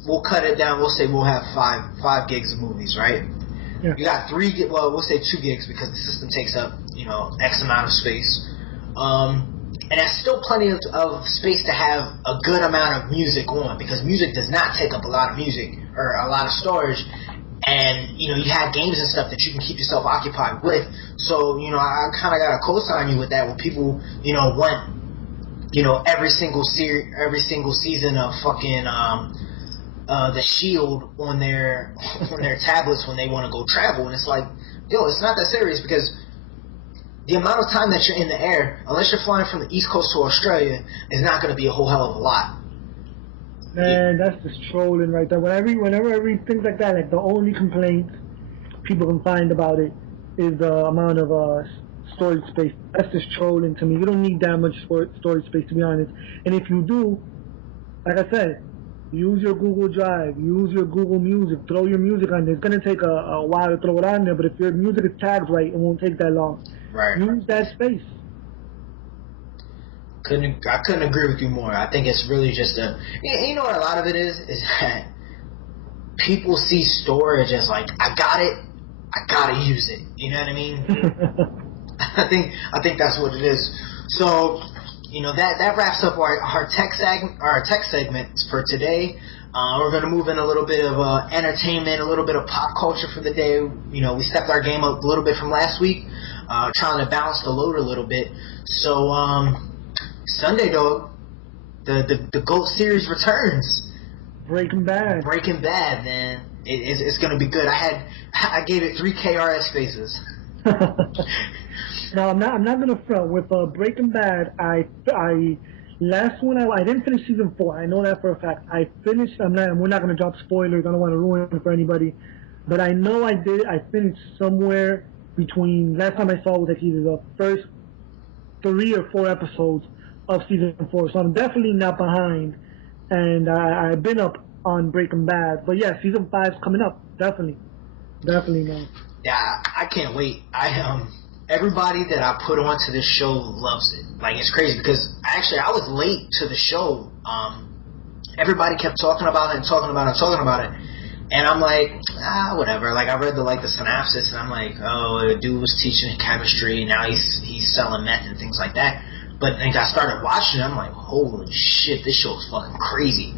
we'll cut it down. We'll say we'll have 5 gigs of movies, right? Yeah. You got 3 gigs. Well, we'll say 2 gigs because the system takes up X amount of space. And that's still plenty of space to have a good amount of music on, because music does not take up a lot of music or a lot of storage. And, you have games and stuff that you can keep yourself occupied with. So, I kind of got to co-sign you with that when people, want, every single season of fucking The Shield on their tablets when they want to go travel. And it's like, it's not that serious, because the amount of time that you're in the air, unless you're flying from the East Coast to Australia, is not going to be a whole hell of a lot. Man, that's just trolling right there. Whenever I read things like that, like the only complaint people can find about it is the amount of storage space. That's just trolling to me. You don't need that much storage space, to be honest. And if you do, like I said, use your Google Drive, use your Google Music, throw your music on there. It's going to take a while to throw it on there, but if your music is tagged right, it won't take that long. Right. Use that space. I couldn't agree with you more. I think it's really just what a lot of it is that people see storage as like, I got it, I gotta use it. You know what I mean? I think that's what it is. So, that wraps up our tech segment for today. We're gonna move in a little bit of entertainment, a little bit of pop culture for the day. We stepped our game up a little bit from last week, trying to balance the load a little bit. So, Sunday, dog, the GOAT series returns. Breaking Bad, man. It's gonna be good. I gave it 3 KRS faces. No, I'm not gonna front with Breaking Bad. I didn't finish season 4. I know that for a fact. I finished. We're not gonna drop spoilers. I don't want to ruin it for anybody. But I know I did. I finished somewhere between. Last time I saw was like either the first 3 or 4 episodes of season 4. So I'm definitely not behind. And I've been up on Breaking Bad. But yeah, season 5's coming up. Definitely, man. Yeah, I can't wait. Everybody that I put onto this show loves it. Like, it's crazy because I was late to the show. Everybody kept talking about it. And I'm like, whatever. Like, I read the synopsis, and I'm like, oh, the dude was teaching chemistry, now he's selling meth and things like that. But then I started watching it, I'm like, holy shit, this show is fucking crazy.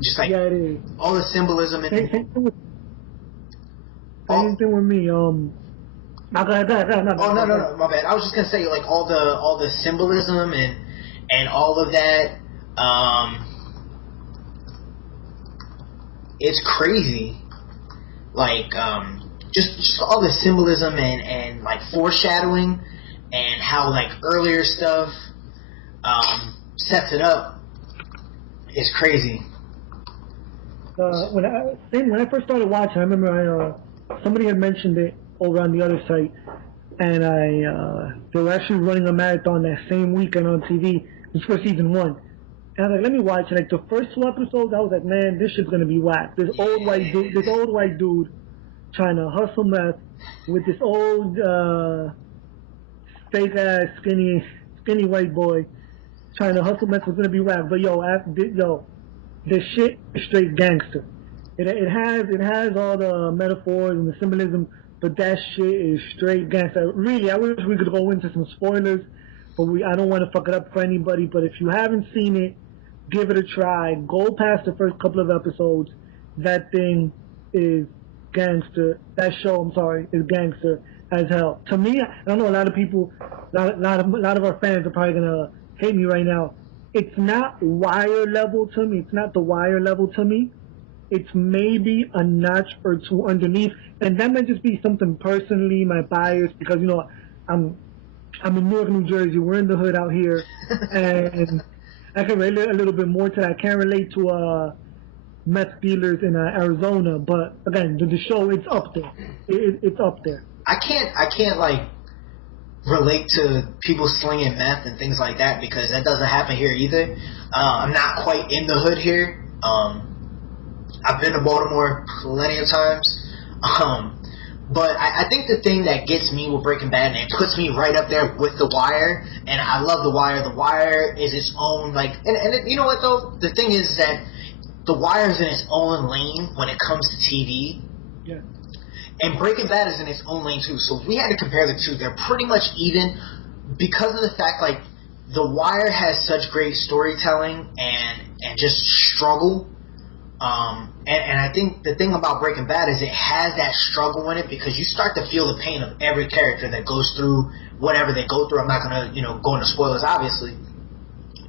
Just like, yeah, it is. All the symbolism in it. Same thing with me. No, my bad. I was just gonna say, like, all the symbolism and all of that. It's crazy. Like, just all the symbolism and like foreshadowing and how like earlier stuff sets it up is crazy. When I first started watching, I remember somebody had mentioned it over on the other site, and they were actually running a marathon that same weekend on TV. Just for season 1. And I was like, let me watch it. Like the first 2 episodes, I was like, man, this shit's gonna be whack. This old white dude trying to hustle meth with this old fake ass skinny white boy trying to hustle meth was gonna be whack. But this shit is straight gangster. It has all the metaphors and the symbolism, but that shit is straight gangster. Really, I wish we could go into some spoilers, but I don't want to fuck it up for anybody. But if you haven't seen it, give it a try. Go past the first couple of episodes. That thing is gangster. That show, I'm sorry, is gangster as hell. To me, I know a lot of people, a lot of our fans are probably gonna hate me right now. It's not Wire level to me. It's not the Wire level to me. It's maybe a notch or 2 underneath, and that might just be something personally, my bias, because I'm in Newark, New Jersey. We're in the hood out here, and I can relate a little bit more to that. I can't relate to meth dealers in Arizona, but again, the show, it's up there. It's up there. I can't like relate to people slinging meth and things like that because that doesn't happen here either. I'm not quite in the hood here. I've been to Baltimore plenty of times. But I think the thing that gets me with Breaking Bad, and it puts me right up there with The Wire, and I love The Wire. The Wire is its own, like, and you know what, though? The thing is that The Wire is in its own lane when it comes to TV. Yeah. And Breaking Bad is in its own lane, too. So if we had to compare the two, they're pretty much even because of the fact, like, The Wire has such great storytelling and just struggle. And I think the thing about Breaking Bad is it has that struggle in it because you start to feel the pain of every character that goes through whatever they go through. I'm not gonna, go into spoilers, obviously.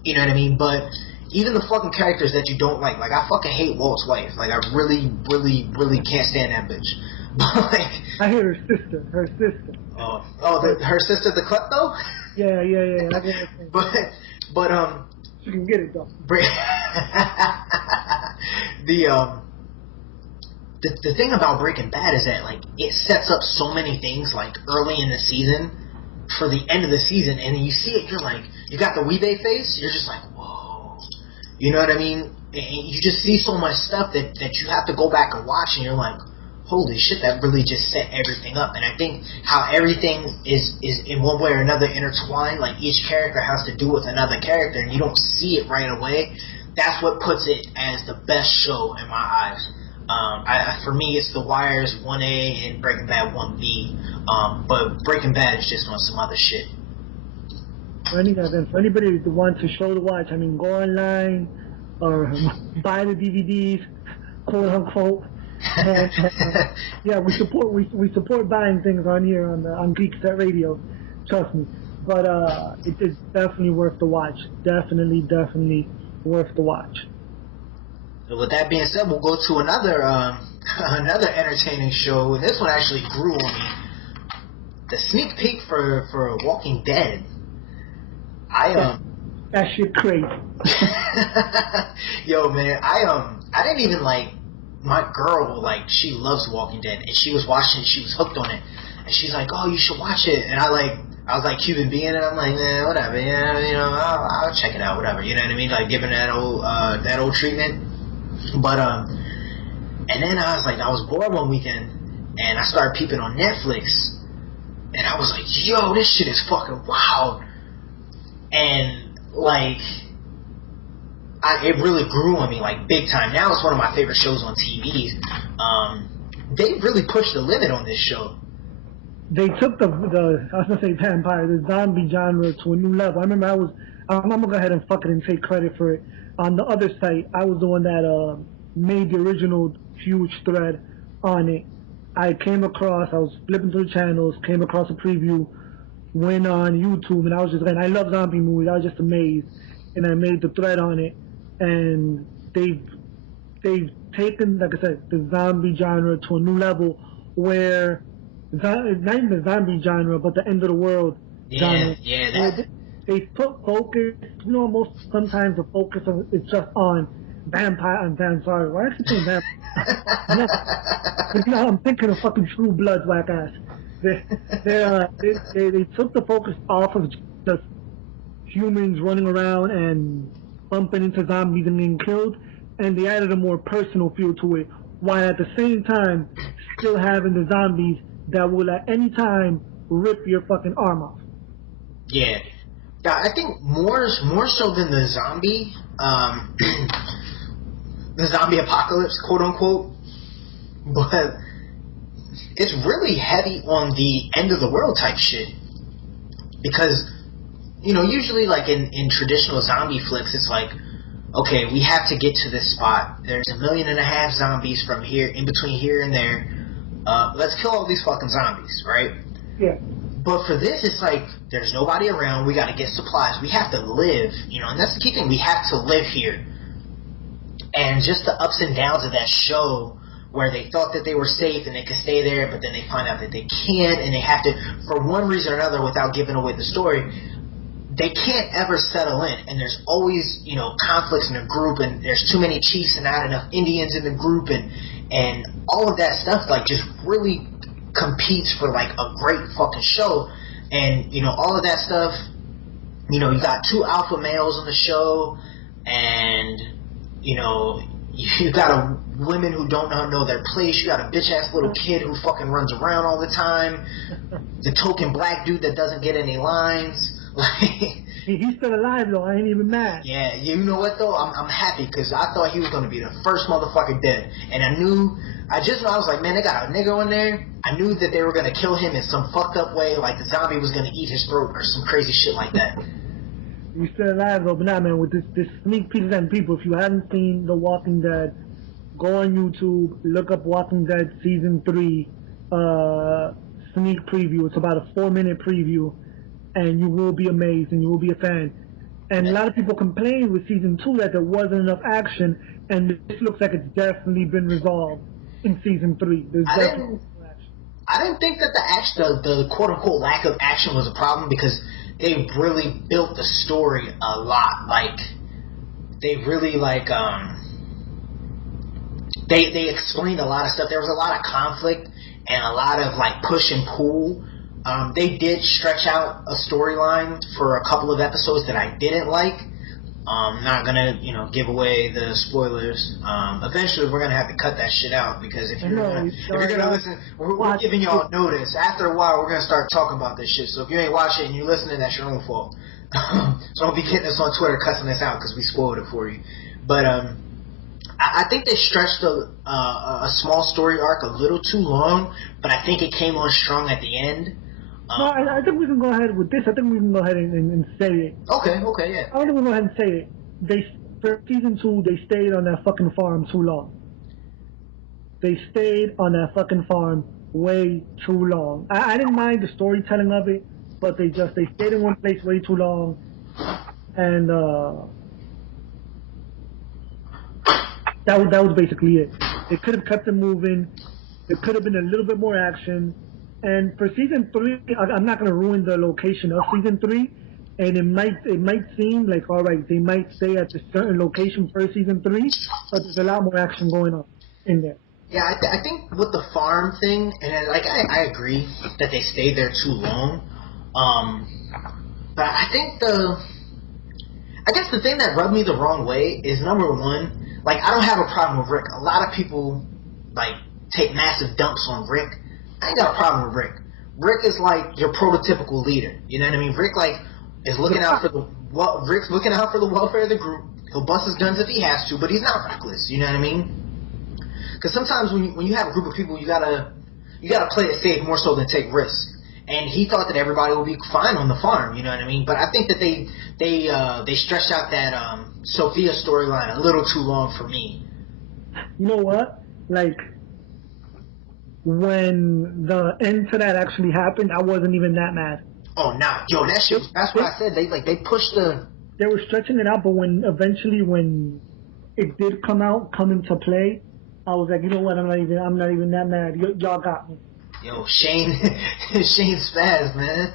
You know what I mean? But even the fucking characters that you don't like I fucking hate Walt's wife. Like, I really, really, really can't stand that bitch. But, like, I hate her sister. Her sister. Her sister, the klepto? Yeah. I get it. But She can get it though. The thing about Breaking Bad is that, like, it sets up so many things, like, early in the season for the end of the season, and you see it, you're like, you got the Weebay face, you're just like, whoa. You know what I mean? And you just see so much stuff that you have to go back and watch, and you're like, holy shit, that really just set everything up. And I think how everything is in one way or another intertwined, like, each character has to do with another character, and you don't see it right away. That's what puts it as the best show in my eyes. For me, it's The Wire's 1A and Breaking Bad 1B. But Breaking Bad is just on some other shit. For anybody that wants a show to watch, I mean, go online or buy the DVDs, quote unquote. And, yeah, we support buying things on here on GeekSet Radio. Trust me. But it is definitely worth the watch. Definitely worth the watch. With that being said, we'll go to another entertaining show, and this one actually grew on me. The sneak peek for Walking Dead. That shit crazy. Yo, man, I didn't even like my girl. Like, she loves Walking Dead, and she was watching it. She was hooked on it, and she's like, "Oh, you should watch it." And I was like Cuban being, and I'm like, whatever, I'll check it out, whatever. You know what I mean? Like, giving that old treatment. But and then I was bored one weekend, and I started peeping on Netflix, and I was like, yo, this shit is fucking wild. And like, it really grew on me, like, big time. Now it's one of my favorite shows on TV. They really pushed the limit on this show. They took the I was gonna say vampire, the zombie genre to a new level. I remember I'm gonna go ahead and fuck it and take credit for it. On the other site, I was the one that made the original huge thread on it. I was flipping through the channels, came across a preview, went on YouTube, and I was just like, I love zombie movies. I was just amazed, and I made the thread on it. And they've taken, like I said, the zombie genre to a new level, where not even the zombie genre, but the end of the world genre. Yeah, they put focus, sometimes the focus is just on vampire and vampire. Why I keep saying vampire? I'm thinking of fucking True Blood's whack ass. They took the focus off of just humans running around and bumping into zombies and getting killed, and they added a more personal feel to it, while at the same time still having the zombies that will at any time rip your fucking arm off. Yeah. I think more so than the zombie, the zombie apocalypse, quote unquote, but it's really heavy on the end of the world type shit. Because, usually like in traditional zombie flicks, it's like, okay, we have to get to this spot. There's 1.5 million zombies from here, in between here and there. Let's kill all these fucking zombies, right? Yeah. But for this, it's like, there's nobody around, we gotta get supplies, we have to live, and that's the key thing, we have to live here. And just the ups and downs of that show, where they thought that they were safe and they could stay there, but then they find out that they can't, and they have to, for one reason or another, without giving away the story, they can't ever settle in, and there's always, conflicts in the group, and there's too many chiefs and not enough Indians in the group, and all of that stuff, like, just really competes for like a great fucking show, and you know all of that stuff. You know, you got 2 alpha males on the show, and you know you got women who don't know their place. You got a bitch ass little kid who fucking runs around all the time. The token black dude that doesn't get any lines. Like, he's still alive though. I ain't even mad. Yeah, you know what though? I'm happy because I thought he was gonna be the first motherfucker dead, and I was like, man, they got a nigga on there. I knew that they were gonna kill him in some fucked up way, like the zombie was gonna eat his throat or some crazy shit like that. He's still alive though, but nah, man. With this sneak peek, and people, if you haven't seen The Walking Dead, go on YouTube, look up Walking Dead season 3 sneak preview. It's about a 4-minute preview. And you will be amazed, and you will be a fan. And a lot of people complained with season 2 that there wasn't enough action, and this looks like it's definitely been resolved in season 3. There's definitely action. I didn't think that the quote unquote lack of action was a problem because they really built the story a lot. Like they really they explained a lot of stuff. There was a lot of conflict and a lot of like push and pull. They did stretch out a storyline for a couple of episodes that I didn't like. Not gonna, give away the spoilers. Eventually, we're gonna have to cut that shit out because if you're gonna listen, we're giving y'all notice. After a while, we're gonna start talking about this shit. So if you ain't watching and you're listening, that's your own fault. So don't be getting us on Twitter cussing us out because we spoiled it for you. But I think they stretched a small story arc a little too long, but I think it came on strong at the end. No, I think we can go ahead with this. I think we can go ahead and say it. Okay, yeah. I think we can go ahead and say it. For season 2, they stayed on that fucking farm too long. They stayed on that fucking farm way too long. I didn't mind the storytelling of it, but they stayed in one place way too long. And that was basically it. They could have kept it moving. There could have been a little bit more action. And for season 3, I'm not going to ruin the location of season 3, and it might seem like, all right, they might stay at a certain location for season 3, but there's a lot more action going on in there. Yeah, I think with the farm thing, and I agree that they stayed there too long. But I think I guess the thing that rubbed me the wrong way is, number one, like, I don't have a problem with Rick. A lot of people, like, take massive dumps on Rick. I ain't got a problem with Rick. Rick is like your prototypical leader. You know what I mean? Rick is looking out for Rick's looking out for the welfare of the group. He'll bust his guns if he has to, but he's not reckless. You know what I mean? Because sometimes when you have a group of people, you gotta play it safe more so than take risks. And he thought that everybody would be fine on the farm. You know what I mean? But I think that they stretched out that Sophia storyline a little too long for me. You know what? Like, when the end to that actually happened, I wasn't even that mad. Oh, nah. Yo, that shit, that's what I said. They pushed the... They were stretching it out, but when it did come into play, I was like, you know what, I'm not even that mad. Y'all got me. Yo, Shane's spaz, man.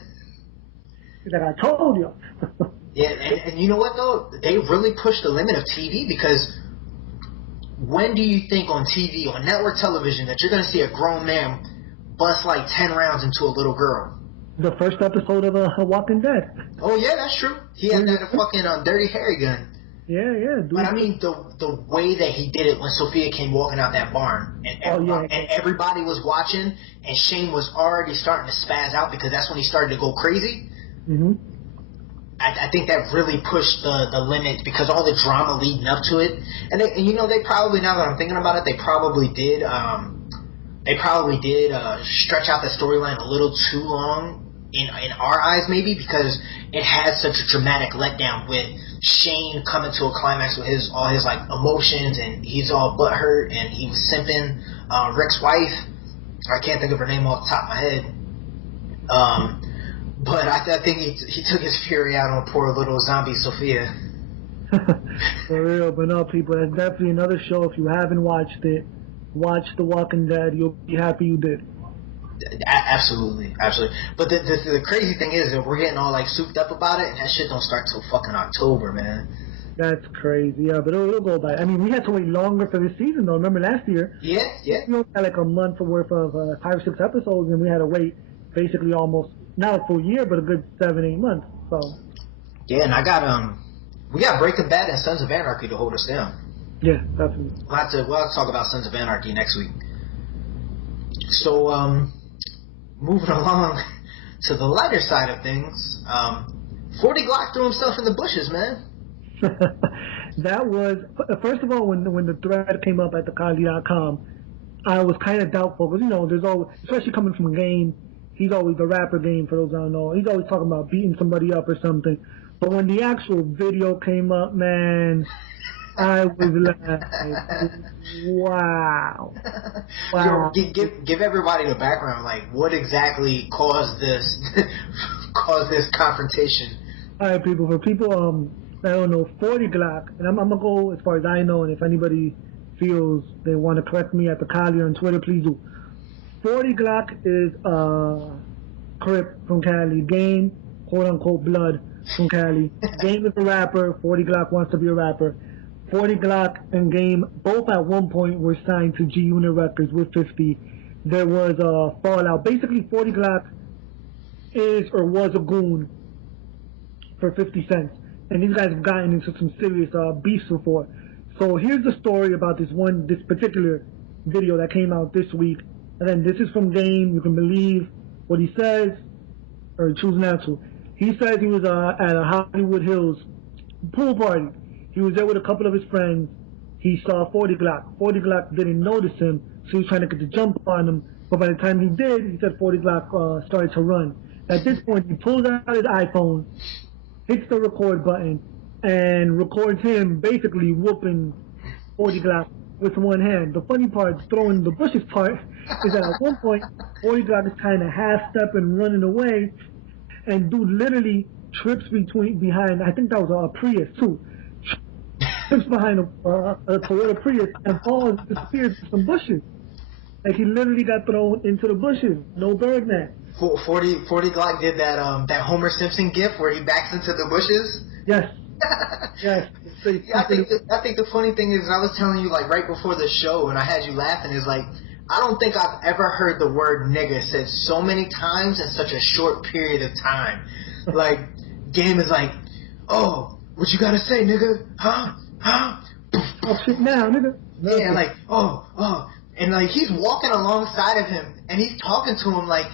He's like, I told you. Yeah, and you know what, though? They really pushed the limit of TV because... When do you think on TV, on network television, that you're going to see a grown man bust like 10 rounds into a little girl? The first episode of Walking Dead. Oh, yeah, that's true. He had that fucking Dirty Harry gun. Yeah. Dude. But I mean, the way that he did it when Sophia came walking out that barn, and everybody was watching, and Shane was already starting to spaz out because that's when he started to go crazy. Mm-hmm. I think that really pushed the limit because all the drama leading up to it, and they probably, now that I'm thinking about it, they probably did stretch out the storyline a little too long in our eyes, maybe because it had such a dramatic letdown with Shane coming to a climax with all his like emotions, and he's all butthurt, and he was simping. Rick's wife, I can't think of her name off the top of my head. But I think he took his fury out on poor little zombie Sophia. For real, but no, people, that's definitely another show. If you haven't watched it, watch The Walking Dead. You'll be happy you did. Absolutely. But the crazy thing is that we're getting all like souped up about it, and that shit don't start till fucking October, man. That's crazy. Yeah, but it'll go by. I mean, we had to wait longer for this season, though. Remember last year? Yeah, yeah. We only had like a month worth of 5 or 6 episodes, and we had to wait basically almost not a full year, but a good 7, 8 months. So. Yeah, and we got Breaking Bad and Sons of Anarchy to hold us down. Yeah, definitely. We'll have to talk about Sons of Anarchy next week. So, moving along to the lighter side of things, 40 Glock threw himself in the bushes, man. That was, first of all, when the thread came up at thekali.com, I was kind of doubtful because, there's always, especially coming from Game, he's always the rapper Game, for those who don't know. He's always talking about beating somebody up or something. But when the actual video came up, man, I was like, wow. Give everybody the background. Like, what exactly caused this confrontation? All right, people. For people, I don't know, 40 Glock, and I'm gonna go as far as I know, and if anybody feels they want to correct me at the Kali on Twitter, please do. 40 Glock is Crip from Cali. Game, quote unquote, blood from Cali. Game is a rapper. 40 Glock wants to be a rapper. 40 Glock and Game both at one point were signed to G Unit Records with 50. There was a fallout. Basically, 40 Glock is or was a goon for 50 cents. And these guys have gotten into some serious beefs before. So here's the story about this particular video that came out this week. And then this is from Game. You can believe what he says or choose not to. He says he was at a Hollywood Hills pool party. He was there with a couple of his friends. He saw 40 Glock. 40 Glock didn't notice him, so he was trying to get the jump on him. But by the time he did, he said 40 Glock started to run. At this point, he pulls out his iPhone, hits the record button, and records him basically whooping 40 Glock with one hand. The funny part, throwing the bushes part, is that at one point, 40 Glock is kind of half-stepping, running away, and dude literally trips behind, I think that was a Prius too, trips behind a Toyota Prius and falls, disappears in some bushes. Like he literally got thrown into the bushes. No Birdman. 40 Glock did that Homer Simpson gif where he backs into the bushes. Yes. Yes. I think the funny thing is, I was telling you like right before the show, and I had you laughing. Is like I don't think I've ever heard the word nigga said so many times in such a short period of time. Like Game is like, oh, what you gotta say, nigga? Huh? Oh shit now, nigga. Yeah, like oh, and like he's walking alongside of him, and he's talking to him like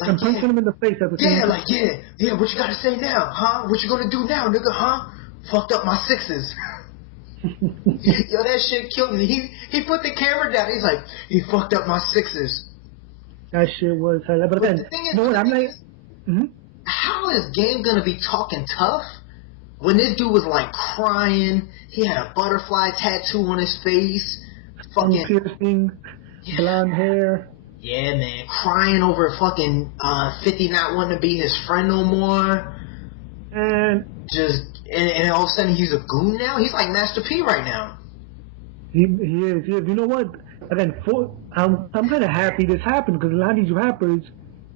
and punching him in the face at the same time. Like yeah, what you gotta say now, huh? What you gonna do now, nigga, huh? Fucked up my sixes. Yo, that shit killed me. He put the camera down. He's like, he fucked up my sixes. That shit was hell. But then, the thing is, I'm like, how is Game gonna be talking tough when this dude was like crying? He had a butterfly tattoo on his face, fucking piercing, blonde hair. Yeah, man, crying over fucking 50 not wanting to be his friend no more, and all of a sudden he's a goon now. He's like Master P right now. He is. You know what? Again, I'm kind of happy this happened because a lot of these rappers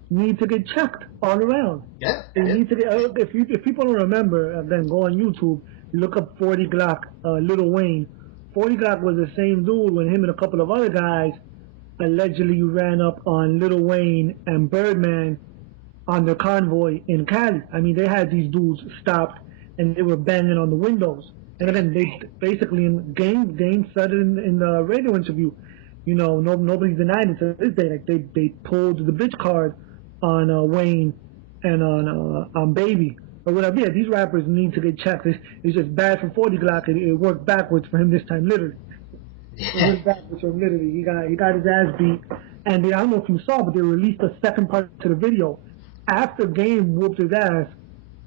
need to get checked all around. Yeah. They need to get. If people don't remember, then go on YouTube. Look up 40 Glock, Lil Wayne. 40 Glock was the same dude when him and a couple of other guys allegedly ran up on Lil Wayne and Birdman on their convoy in Cali. I mean, they had these dudes stopped and they were banging on the windows. And then they basically in Game said it in the radio interview. You know, nobody's denying it to this day. Like they pulled the bitch card on Wayne and on Baby or whatever. Yeah, these rappers need to get checked. It's just bad for 40 Glock. It worked backwards for him this time, literally. It worked backwards for him, literally. He got his ass beat. And I don't know if you saw, but they released a second part to the video after Game whooped his ass.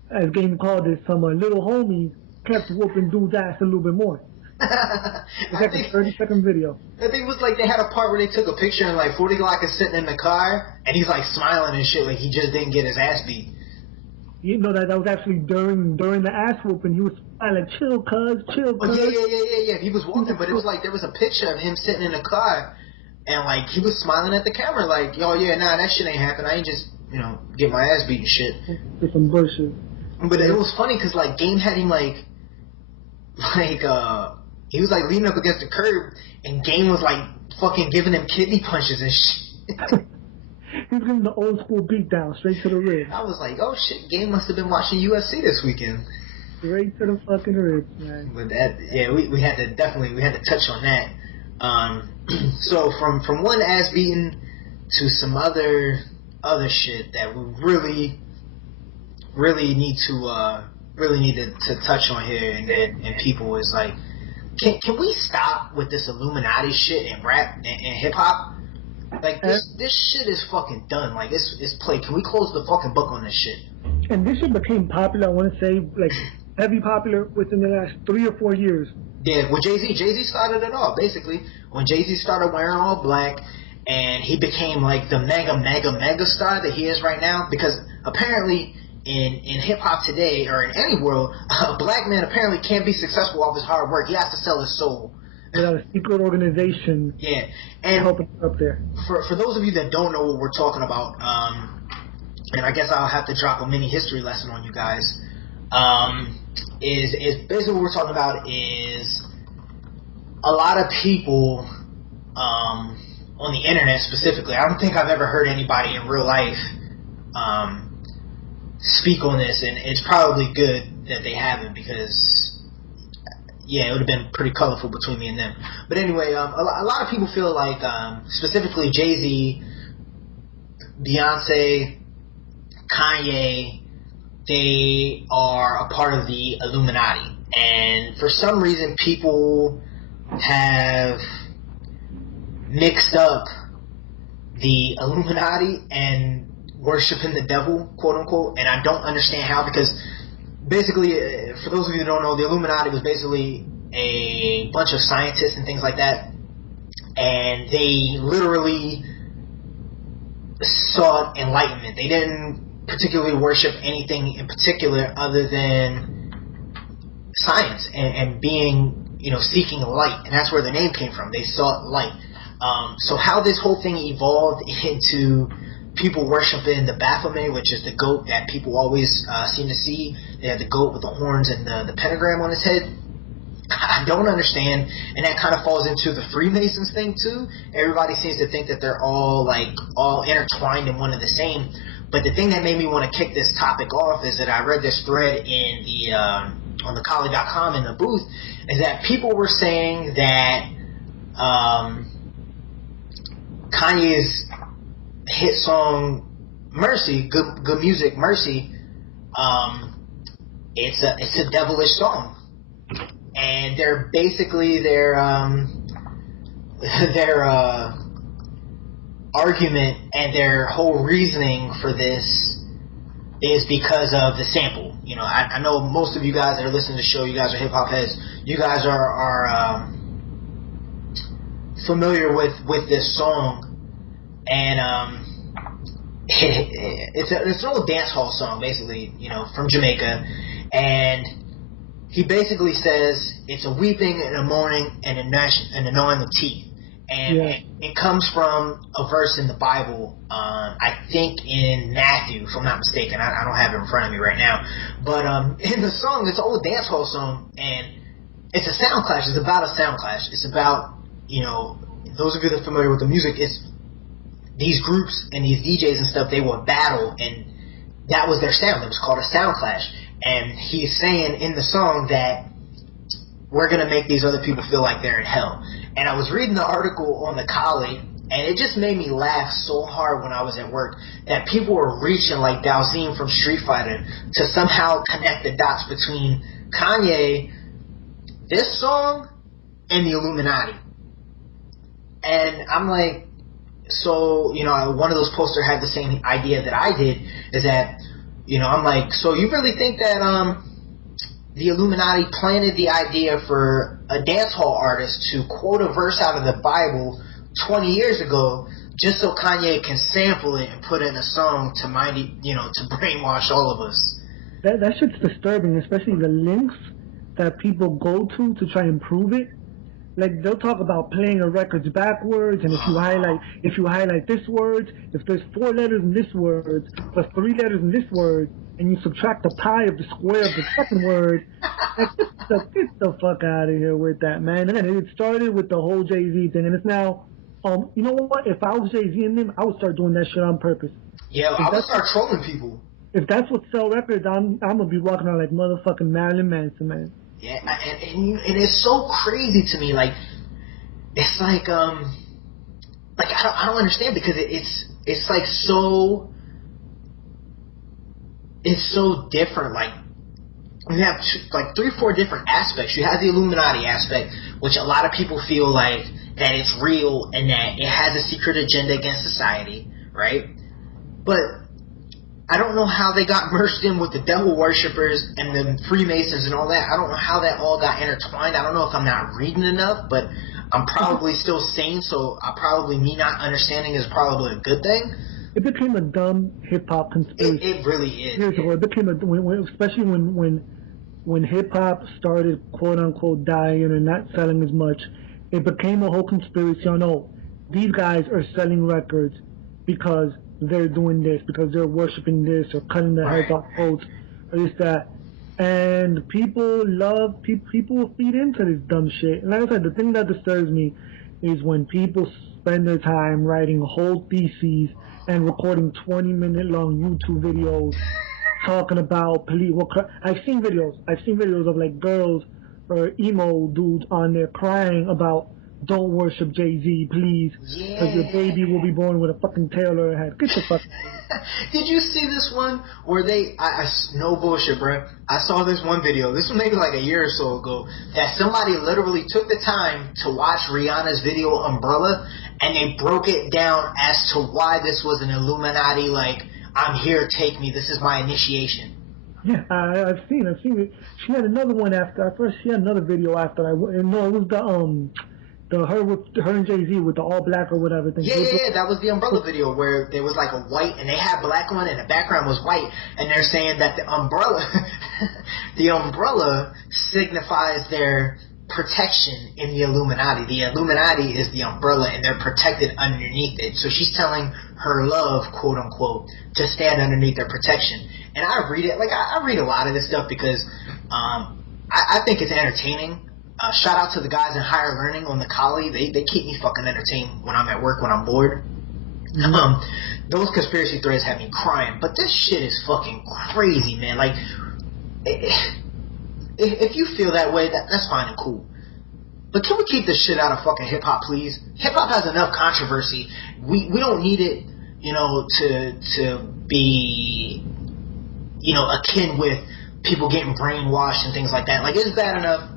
As Game called it, some little homies kept whooping dude's ass a little bit more. It's like a 30-second video. I think it was like they had a part where they took a picture and like 40 Glock is sitting in the car and he's like smiling and shit like he just didn't get his ass beat. You know that was actually during the ass whooping. He was like, chill, cuz, chill, cuz. Yeah. He was walking, but it was like there was a picture of him sitting in the car and like he was smiling at the camera like, yo, yeah, nah, that shit ain't happen. I ain't just, get my ass beat and shit. It's some bullshit. But it was funny because like Game had him like like he was like leaning up against the curb, and Game was like fucking giving him kidney punches and shit. He was giving the old school beatdown straight to the ribs. I was like, oh shit, Game must have been watching UFC this weekend. Straight to the fucking ribs, man. But that, yeah, we had to touch on that. So from one ass beating to some other shit that we really need to touch on here, and people is like, can we stop with this Illuminati shit in rap and hip hop? Like this shit is fucking done. Like it's played. Can we close the fucking book on this shit? And this shit became popular, I want to say, like heavy popular within the last 3 or 4 years. Yeah, with Jay-Z started it all, basically. When Jay-Z started wearing all black, and he became like the mega star that he is right now, because apparently in hip-hop today, or in any world, a black man apparently can't be successful off his hard work. He has to sell his soul. Without a secret organization. Yeah. And helping up there. For those of you that don't know what we're talking about, and I guess I'll have to drop a mini history lesson on you guys, is basically what we're talking about is a lot of people on the internet specifically. I don't think I've ever heard anybody in real life speak on this, and it's probably good that they haven't, because yeah, it would have been pretty colorful between me and them. But anyway, a lot of people feel like, specifically Jay-Z, Beyonce, Kanye, they are a part of the Illuminati. And for some reason, people have mixed up the Illuminati and worshiping the devil, quote unquote. And I don't understand how, because basically, for those of you that don't know, the Illuminati was basically a bunch of scientists and things like that, and they literally sought enlightenment. They didn't particularly worship anything in particular other than science and being, seeking light, and that's where the name came from. They sought light. So how this whole thing evolved into people worshiping the Baphomet, which is the goat that people always seem to see. They have the goat with the horns and the pentagram on his head. I don't understand, and that kind of falls into the Freemasons thing too. Everybody seems to think that they're all intertwined in one and the same. But the thing that made me want to kick this topic off is that I read this thread in the on the Kali.com in the booth, is that people were saying that Kanye's hit song Mercy, good music, Mercy, it's a devilish song, and they're basically their argument and their whole reasoning for this is because of the sample. I know most of you guys that are listening to the show, you guys are hip hop heads. You guys are familiar with this song, and it's an old dance hall song, basically, from Jamaica, and he basically says it's a weeping and a mourning and a gnawing of teeth, and it comes from a verse in the Bible, I think in Matthew, if I'm not mistaken. I don't have it in front of me right now, but in the song, it's an old dance hall song, and it's a sound clash. It's about a sound clash. It's about, those of you that are familiar with the music, it's these groups and these DJs and stuff, they would battle, and that was their sound. It was called a sound clash. And he's saying in the song that we're going to make these other people feel like they're in hell. And I was reading the article on the Kali, and it just made me laugh so hard when I was at work that people were reaching like Dalzine from Street Fighter to somehow connect the dots between Kanye, this song, and the Illuminati. And I'm like, so, one of those posters had the same idea that I did, is that, I'm like, so you really think that the Illuminati planted the idea for a dance hall artist to quote a verse out of the Bible 20 years ago just so Kanye can sample it and put it in a song to to brainwash all of us? That shit's disturbing, especially the links that people go to try and prove it. like they'll talk about playing a records backwards, and if you highlight this word, if there's 4 letters in this word plus 3 letters in this word, and you subtract the pi of the square of the second word, like get the fuck out of here with that, man. And then it started with the whole Jay-Z thing, and it's now, you know what? If I was Jay-Z and them, I would start doing that shit on purpose. Yeah, I would start trolling people. If that's what sell records, I'm gonna be walking around like motherfucking Marilyn Manson, man. Yeah, and it's so crazy to me. Like, it's like I don't understand, because it's like so different. Like, you have 3 or 4 different aspects. You have the Illuminati aspect, which a lot of people feel like that it's real and that it has a secret agenda against society, right? But I don't know how they got merged in with the devil worshippers and the Freemasons and all that. I don't know how that all got intertwined. I don't know if I'm not reading enough, but I'm probably still sane, so me not understanding is probably a good thing. It became a dumb hip-hop conspiracy. It really is. It became especially when hip-hop started, quote-unquote, dying and not selling as much, it became a whole conspiracy on, oh, these guys are selling records because they're doing this, because they're worshiping this or cutting their heads off quotes or this, that. And people will feed into this dumb shit. And like I said, the thing that disturbs me is when people spend their time writing whole theses and recording 20-minute long YouTube videos talking about police. I've seen videos of like girls or emo dudes on there crying about, don't worship Jay-Z, please, because your baby will be born with a fucking tail or a head. Get the fuck out. Did you see this one where no bullshit, bro. I saw this one video. This was maybe like a year or so ago, that somebody literally took the time to watch Rihanna's video Umbrella, and they broke it down as to why this was an Illuminati, like, I'm here, take me, this is my initiation. Yeah, I've seen it. She had another one after. First, she had another video after. It was her and Jay-Z with the all black or whatever thing. Yeah, that was the Umbrella video where there was like a white, and they had black on, and the background was white, and they're saying that the umbrella signifies their protection in the Illuminati. The Illuminati is the umbrella, and they're protected underneath it. So she's telling her love, quote unquote, to stand underneath their protection. And I read it, like I read a lot of this stuff because I think it's entertaining. Shout out to the guys in higher learning on the Kali. They keep me fucking entertained when I'm at work, when I'm bored. Mm-hmm. Those conspiracy threads have me crying. But this shit is fucking crazy, man. Like, if you feel that way, that's fine and cool. But can we keep this shit out of fucking hip-hop, please? Hip-hop has enough controversy. We don't need it, to be, akin with people getting brainwashed and things like that. Like, it's bad enough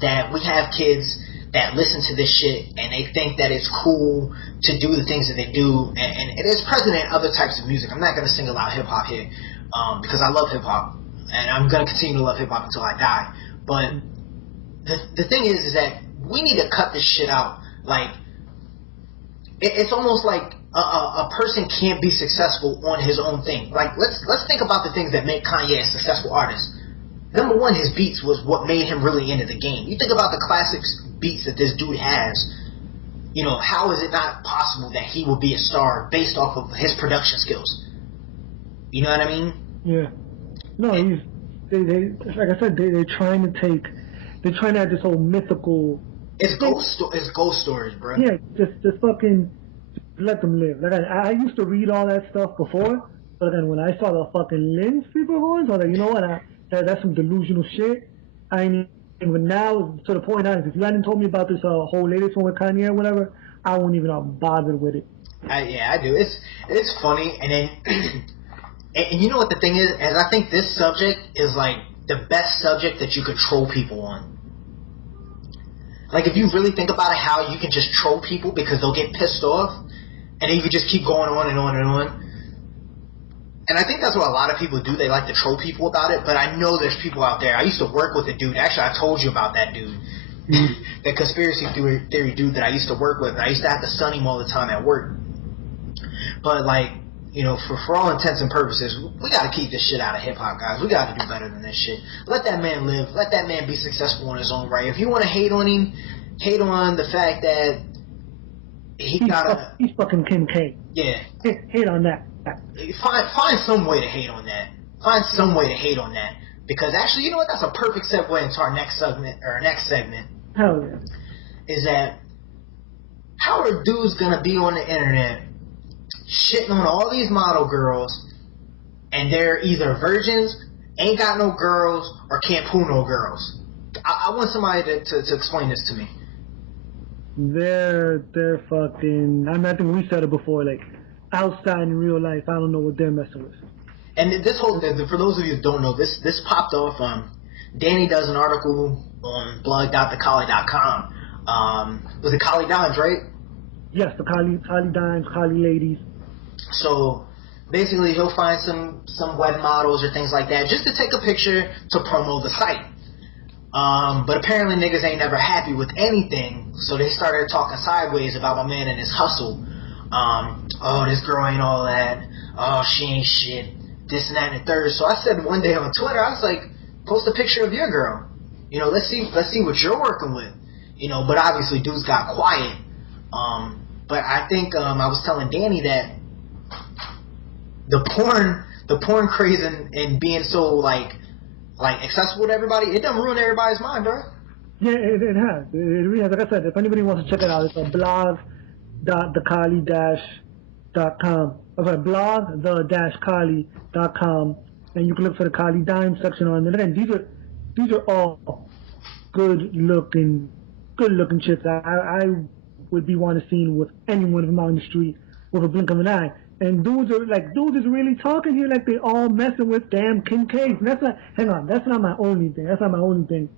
that we have kids that listen to this shit and they think that it's cool to do the things that they do, and it is present in other types of music. I'm not going to single out hip-hop here because I love hip-hop, and I'm going to continue to love hip-hop until I die. But the thing is that we need to cut this shit out. Like, it's almost like a person can't be successful on his own thing. Like, let's think about the things that make Kanye a successful artist. Number one, his beats was what made him really into the game. You think about the classics beats that this dude has. How is it not possible that he will be a star based off of his production skills? You know what I mean? Yeah. No, they like I said, they're trying to have this whole mythical. It's ghost stories, bro. Yeah, just fucking let them live. Like I used to read all that stuff before, but then when I saw the fucking lens people horns, I was like, you know what? That's some delusional shit. But now, to the point now, if you hadn't told me about this whole latest one with Kanye or whatever, I wouldn't even have bothered with it. I do. It's funny, and then and you know what the thing is I think this subject is like the best subject that you could troll people on. Like, if you really think about it, how you can just troll people because they'll get pissed off, and then you can just keep going on and on and on. And I think that's what a lot of people do. They like to troll people about it. But I know there's people out there. I used to work with a dude. Actually, I told you about that dude. The conspiracy theory dude that I used to work with. And I used to have to sun him all the time at work. But, like, for all intents and purposes, we got to keep this shit out of hip-hop, guys. We got to do better than this shit. Let that man live. Let that man be successful in his own right. If you want to hate on him, hate on the fact that he's fucking Kim K. Yeah. Hate on that. Find some way to hate on that. Find some way to hate on that. Because actually, you know what? That's a perfect segue into our next segment. Hell yeah. Is that how are dudes gonna be on the internet shitting on all these model girls and they're either virgins, ain't got no girls, or can't poo no girls? I want somebody to explain this to me. They're fucking. I mean, I think we said it before. Like outside in real life, I don't know what they're messing with. And this whole, for those of you who don't know, this popped off. Danny does an article on blog.thekali.com. Was it Kali Dimes, right? Yes, the Kali Dimes, Kali ladies. So basically, he'll find some web models or things like that just to take a picture to promote the site. But apparently niggas ain't never happy with anything, so they started talking sideways about my man and his hustle. Oh, this girl ain't all that. Oh, she ain't shit. This and that and the third. So I said one day on Twitter, I was like, post a picture of your girl. You know, let's see what you're working with. You know, but obviously dudes got quiet. But I think I was telling Danny that the porn craze and being so like accessible to everybody, it done ruin everybody's mind, bro. Yeah, it has. It really has. Like I said, if anybody wants to check it out, it's on blog.thekali-.com. blog-the-kali.com, and you can look for the Kali Dime section on it. And these are all good looking chicks. I would be wanting to see with any one of them out in the street with a blink of an eye. And dudes is really talking here like they all messing with damn Kim K. That's not my only thing.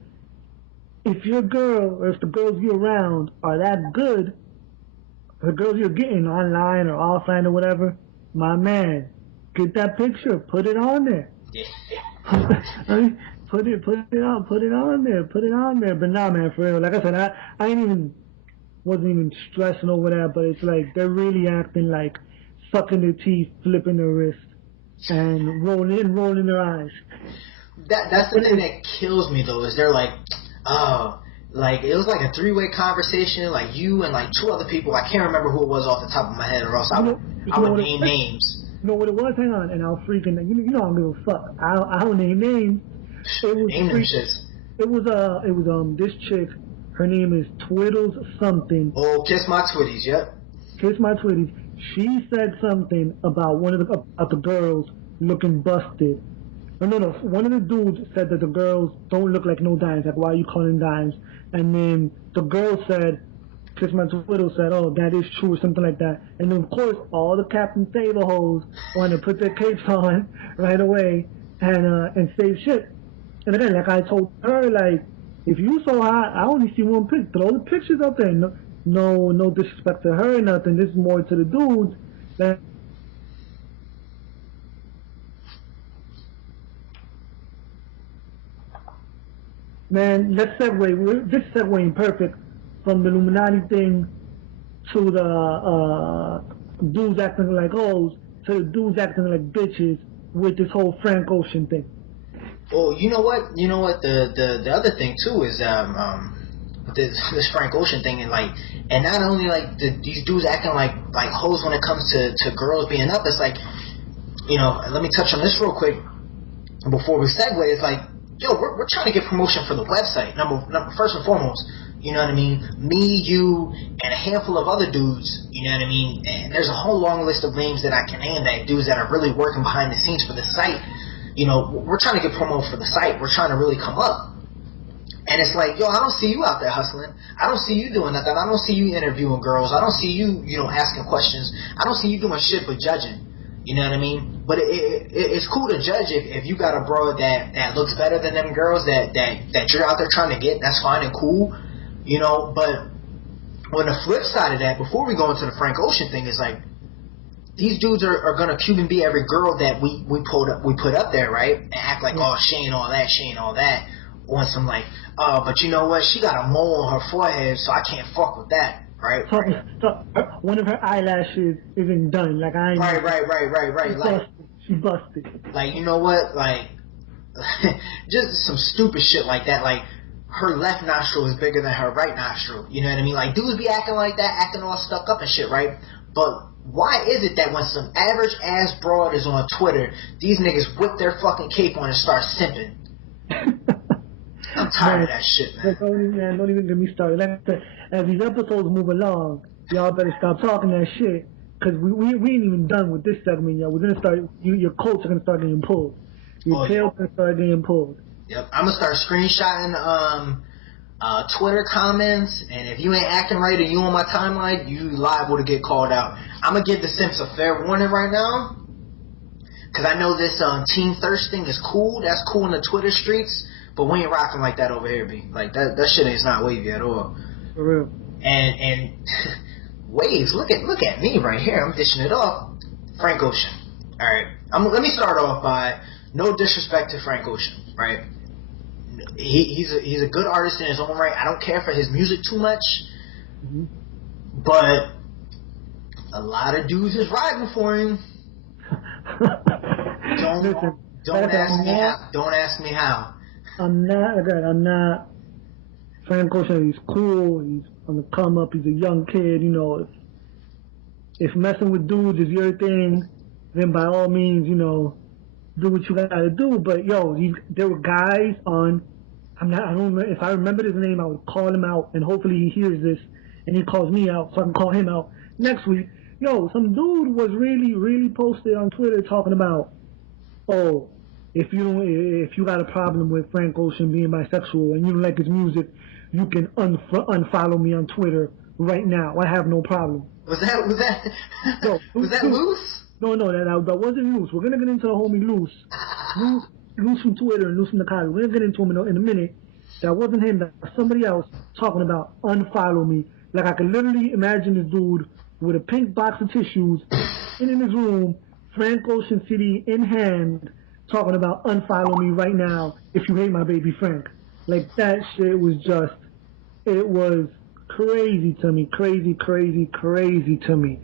If your girl, or if the girls you're around are that good, the girls you're getting online or offline or whatever, my man, get that picture, put it on there. I mean, put it on there. But nah, man, for real. Like I said, I wasn't even stressing over that, but it's like they're really acting like sucking their teeth, flipping their wrist, and rolling their eyes. That's the thing that kills me though, is they're like, oh, like it was like a three-way conversation, like you and like two other people. I can't remember who it was off the top of my head, or else I would name names. You know what it was? Hang on, and I'll freaking you know I don't give a fuck. I'll name names. It was this chick. Her name is Twiddles something. Oh, Kiss My Twitties, yep. Kiss My Twitties. She said something about one of the girls looking busted. No, one of the dudes said that the girls don't look like no dimes. Like, why are you calling dimes? And then the girl said, Kiss My Twiddle said, oh, that is true, or something like that. And then, of course, all the Captain Saber hoes want to put their capes on right away and save shit. And again, like I told her, like, if you so hot, I only see one pic. Throw the pictures up there. No disrespect to her or nothing. This is more to the dudes. Man, let's segue. This is segueing perfect from the Illuminati thing to the dudes acting like hoes to the dudes acting like bitches with this whole Frank Ocean thing. Well, you know what? The other thing too is this Frank Ocean thing, and not only like these dudes acting like hoes when it comes to girls being up. It's like, you know, let me touch on this real quick before we segue. It's like, yo, we're trying to get promotion for the website. Number first and foremost, you know what I mean? Me, you, and a handful of other dudes, you know what I mean? And there's a whole long list of names that I can name, that dudes that are really working behind the scenes for the site. You know, we're trying to get promo for the site. We're trying to really come up. And it's like, yo, I don't see you out there hustling. I don't see you doing nothing. I don't see you interviewing girls. I don't see you, you know, asking questions. I don't see you doing shit but judging. You know what I mean? But it's cool to judge if you got a bro that looks better than them girls that you're out there trying to get. That's fine and cool, you know. But on the flip side of that, before we go into the Frank Ocean thing, is like, these dudes are gonna Cuban B every girl that we put up there, right? And act like, oh, she ain't all that. On some like, but you know what? She got a mole on her forehead, so I can't fuck with that. Right. So one of her eyelashes isn't done. Like I. Right. Like she busted. Like, you know what? Like just some stupid shit like that. Like, her left nostril is bigger than her right nostril. You know what I mean? Like, dudes be acting like that, acting all stuck up and shit, right? But why is it that when some average ass broad is on Twitter, these niggas whip their fucking cape on and start simping? I'm tired of that shit, man. Don't even get me started. Like I said, as these episodes move along, y'all better stop talking that shit, because we ain't even done with this segment yet. We're gonna start. Your coats are gonna start getting pulled. Your tail's gonna start getting pulled. Yep, I'm gonna start screenshotting Twitter comments, and if you ain't acting right and you on my timeline, you liable to get called out. I'm gonna give the Simps a fair warning right now, because I know this Team Thirst thing is cool. That's cool in the Twitter streets, but we ain't rocking like that over here, B. Like, that shit is not wavy at all. For real. And waves, look at me right here. I'm dishing it off. Frank Ocean. All right. Let me start off by no disrespect to Frank Ocean, right? He's a good artist in his own right. I don't care for his music too much, but a lot of dudes is riding for him. Don't ask me how. I'm not. Frank Ocean, he's cool. He's on the come up. He's a young kid. You know, if messing with dudes is your thing, then by all means, you know, do what you gotta do. But yo, there were guys on. I don't remember, if I remembered his name, I would call him out, and hopefully he hears this and he calls me out so I can call him out next week. Yo, some dude was really posted on Twitter talking about, oh, if you got a problem with Frank Ocean being bisexual and you don't like his music, you can unfollow me on Twitter right now. I have no problem. Was that Loose? No, that wasn't Loose. We're gonna get into the homie Loose from Twitter and Loose from the college. We're gonna get into him in a minute. That wasn't him. That was somebody else talking about unfollow me. Like, I can literally imagine this dude with a pink box of tissues in his room, Frank Ocean CD in hand, talking about unfollow me right now if you hate my baby Frank. Like, that shit was just, it was crazy to me. Crazy to me.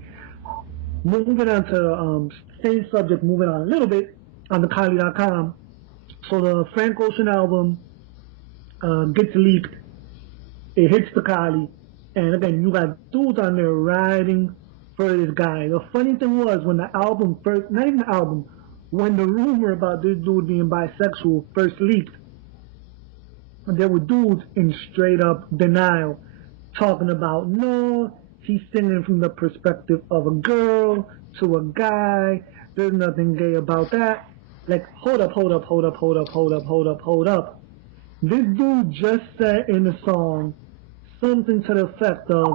Moving on to same subject, moving on a little bit on the Kali.com. So the Frank Ocean album gets leaked. It hits the Kali. And again, you got dudes on there riding for this guy. The funny thing was, when the album first, not even the album, when the rumor about this dude being bisexual first leaked, there were dudes in straight up denial, talking about, no, he's singing from the perspective of a girl to a guy. There's nothing gay about that. Like, hold up. This dude just said in the song something to the effect of,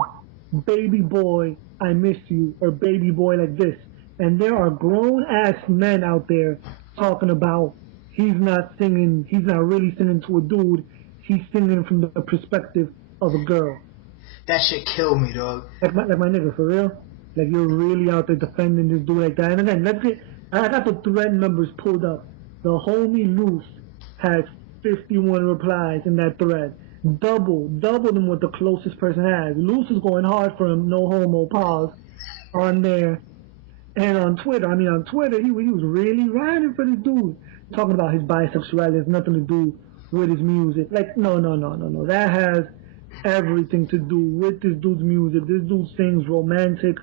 baby boy, I miss you, or baby boy like this. And there are grown-ass men out there talking about he's not really singing to a dude, he's singing from the perspective of a girl. That shit killed me, dog. Like my nigga, for real? Like, you're really out there defending this dude like that. And again, I got the thread numbers pulled up. The homie Loose has 51 replies in that thread. Double than what the closest person has. Loose is going hard for him, no homo, pause, on there. And on Twitter, he was really riding for this dude, talking about his bisexuality has nothing to do with his music. Like, no. That has everything to do with this dude's music. This dude sings romantic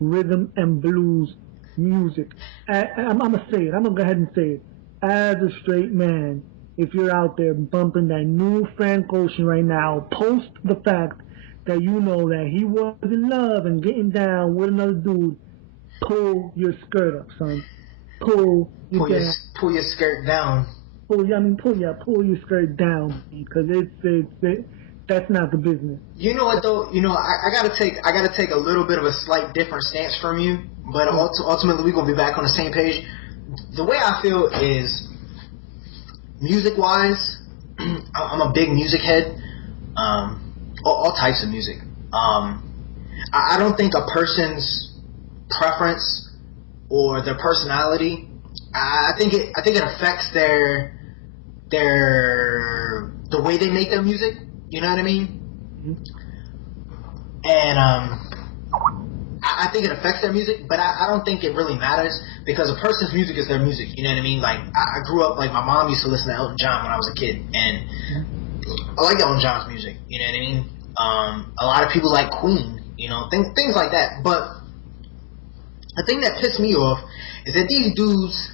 rhythm and blues music. I'm gonna say it. I'm gonna go ahead and say it. As a straight man, if you're out there bumping that new Frank Ocean right now, post the fact that you know that he was in love and getting down with another dude. Pull your skirt up, son. Pull your skirt down. Pull your skirt down, because that's not the business. You know what though? You know, I gotta take a little bit of a slight different stance from you, but ultimately we're gonna be back on the same page. The way I feel is, music-wise, I'm a big music head. All types of music. I don't think a person's preference or their personality, I think it affects the way they make their music. You know what I mean? Mm-hmm. And I think it affects their music, but I don't think it really matters, because a person's music is their music. You know what I mean? Like, I grew up, like, my mom used to listen to Elton John when I was a kid, and I like Elton John's music. You know what I mean? A lot of people like Queen. You know, things like that. But the thing that pissed me off is that these dudes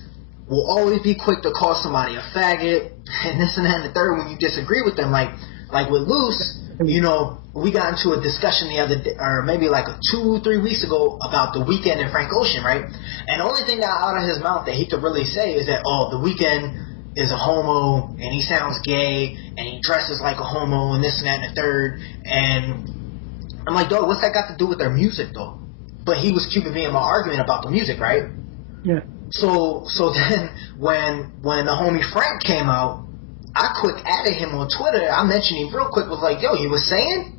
will always be quick to call somebody a faggot and this and that and the third when you disagree with them. Like with Luce, you know, we got into a discussion the other day, or maybe like 2-3 weeks ago, about The Weeknd and Frank Ocean, right? And the only thing that out of his mouth that he could really say is that, oh, The Weeknd is a homo and he sounds gay and he dresses like a homo and this and that and the third. And I'm like, dog, what's that got to do with their music though? But he was keeping me in my argument about the music, right? Yeah. So then when the homie Frank came out, I quick added him on Twitter. I mentioned him real quick, was like, yo, you was saying?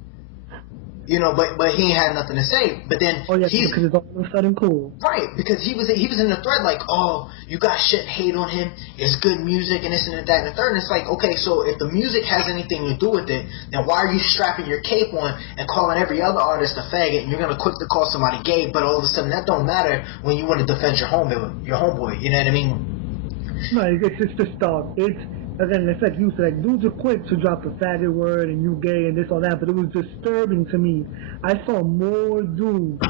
You know, but he ain't had nothing to say. But then because it's all of a sudden cool. Right, because he was in the thread like, oh, you guys shouldn't hate on him. It's good music and this and that and the third. And it's like, okay, so if the music has anything to do with it, then why are you strapping your cape on and calling every other artist a faggot? And you're gonna quick to call somebody gay, but all of a sudden that don't matter when you want to defend your homeboy. You know what I mean? No, it's just dog. Again, it's like you said, like, dudes are quick to drop the faggot word and you gay and this, all that, but it was disturbing to me. I saw more dudes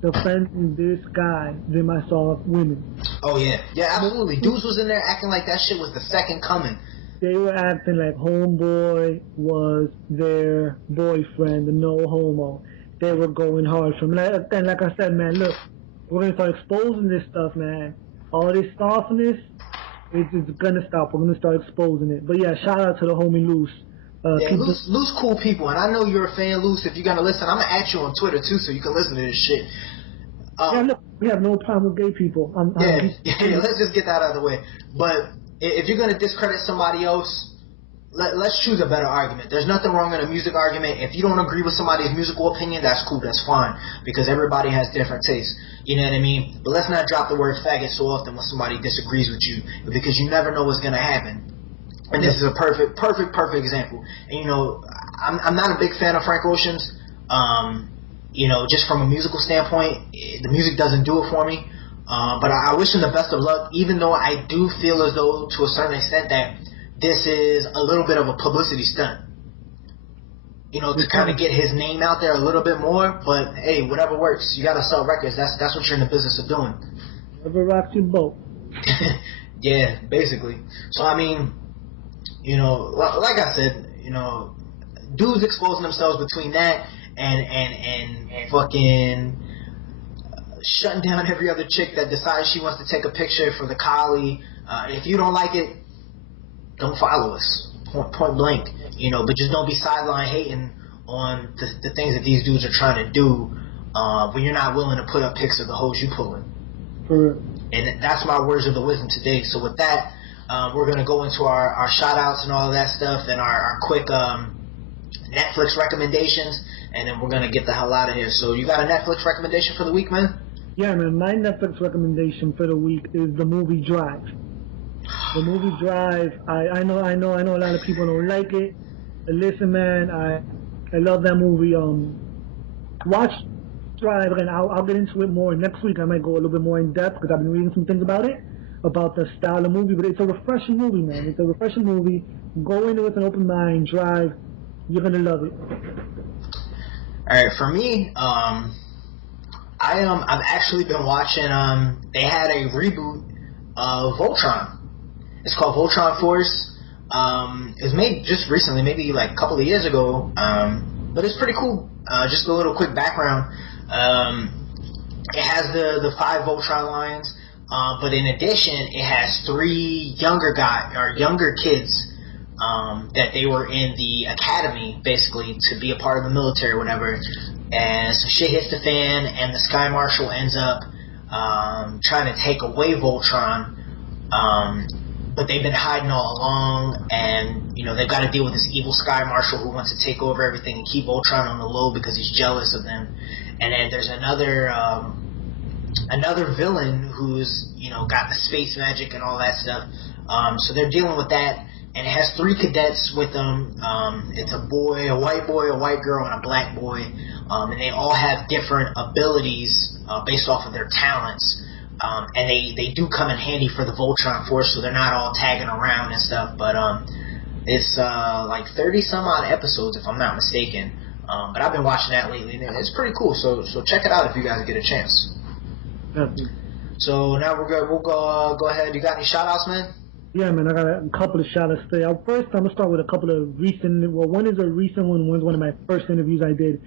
defending this guy than I saw women. Oh, yeah. Yeah, absolutely. Dudes was in there acting like that shit was the second coming. They were acting like homeboy was their boyfriend, no homo. They were going hard for him. And like I said, man, look, we're going to start exposing this stuff, man. All this softness, it's gonna stop. We're gonna start exposing it. But yeah, shout out to the homie Luce. Luce cool people, and I know you're a fan, Luce. If you're gonna listen, I'm gonna at you on Twitter too, so you can listen to this shit. Yeah, look, we have no problem with gay people. Let's just get that out of the way. But if you're gonna discredit somebody else, let's choose a better argument. There's nothing wrong in a music argument. If you don't agree with somebody's musical opinion, that's cool, that's fine, because everybody has different tastes. You know what I mean? But let's not drop the word faggot so often when somebody disagrees with you, because you never know what's gonna happen. And this is a perfect example. And you know, I'm not a big fan of Frank Ocean's. You know, just from a musical standpoint, the music doesn't do it for me. But I wish him the best of luck, even though I do feel as though, to a certain extent, that this is a little bit of a publicity stunt. You know, to kind of get his name out there a little bit more. But hey, whatever works. You gotta sell records. That's what you're in the business of doing. Whatever rocks your boat. Yeah, basically. So I mean, you know, like I said, you know, dudes exposing themselves between that and fucking shutting down every other chick that decides she wants to take a picture for the collie. If you don't like it, don't follow us. Point blank. You know, but just don't be sideline hating on the things that these dudes are trying to do when you're not willing to put up pics of the hoes you pulling. And that's my words of the wisdom today. So with that, we're going to go into our shout-outs and all of that stuff and our quick Netflix recommendations, and then we're going to get the hell out of here. So you got a Netflix recommendation for the week, man? Yeah, man. My Netflix recommendation for the week is the movie Drive. The movie Drive, I know a lot of people don't like it. Listen, man, I love that movie. Watch Drive, and I'll get into it more next week. I might go a little bit more in depth because I've been reading some things about it, about the style of movie. But it's a refreshing movie, man. It's a refreshing movie. Go into it with an open mind. Drive, you're gonna love it. All right, for me, I've actually been watching. They had a reboot of Voltron. It's called Voltron Force. It was made just recently, maybe like a couple of years ago, but it's pretty cool. Just a little quick background. It has the 5 Voltron lines, but in addition, it has 3 younger kids that they were in the academy, basically, to be a part of the military or whatever. And some shit hits the fan, and the Sky Marshal ends up trying to take away Voltron. But they've been hiding all along, and, you know, they've got to deal with this evil Sky Marshal who wants to take over everything and keep Voltron on the low because he's jealous of them. And then there's another villain who's, you know, got the space magic and all that stuff. So they're dealing with that, and it has 3 cadets with them. It's a boy, a white girl, and a black boy. And they all have different abilities based off of their talents. And they do come in handy for the Voltron Force, so they're not all tagging around and stuff. But It's like 30 some odd episodes, if I'm not mistaken. But I've been watching that lately, and it's pretty cool. So check it out if you guys get a chance. Definitely. So now we'll go ahead. You got any shout outs, man? Yeah, man, I got a couple of shout outs today. First, I'm going to start with a couple of recent, well, one is a recent one, one's one of my first interviews I did.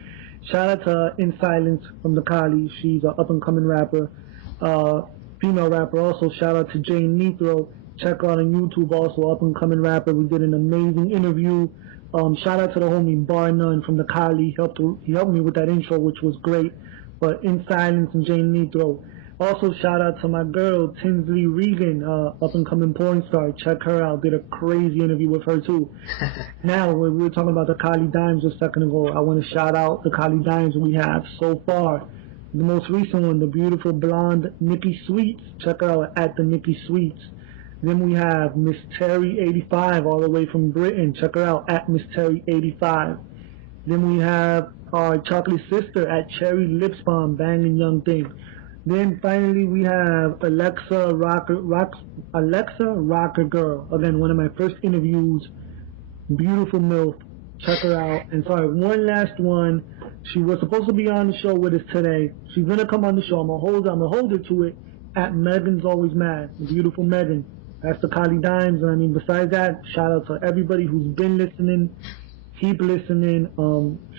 Shout out to In Silence from the Kali. She's an up and coming rapper, female rapper. Also, shout out to Jane Nithro. Check her out on YouTube, also up and coming rapper. We did an amazing interview. Shout out to the homie Bar None from the Kali. He helped me with that intro, which was great. But In Silence and Jane Nithro. Also, shout out to my girl, Tinsley Regan, up-and-coming porn star. Check her out. Did a crazy interview with her, too. Now, we were talking about the Kali Dimes a second ago. I want to shout out the Kali Dimes we have so far. The most recent one, the beautiful blonde Nikki Sweets. Check her out at the Nikki Sweets. Then we have Miss Terry 85, all the way from Britain. Check her out at Miss Terry 85. Then we have our chocolate sister at Cherry Lips Balm, banging young thing. Then finally we have Alexa Rocker Girl. Again, one of my first interviews. Beautiful MILF. Check her out. And sorry, one last one. She was supposed to be on the show with us today. She's gonna come on the show. I'm gonna hold her to it. At Megan's Always Mad. The beautiful Megan. That's the Kali Dimes. And I mean, besides that, shout out to everybody who's been listening. Keep listening.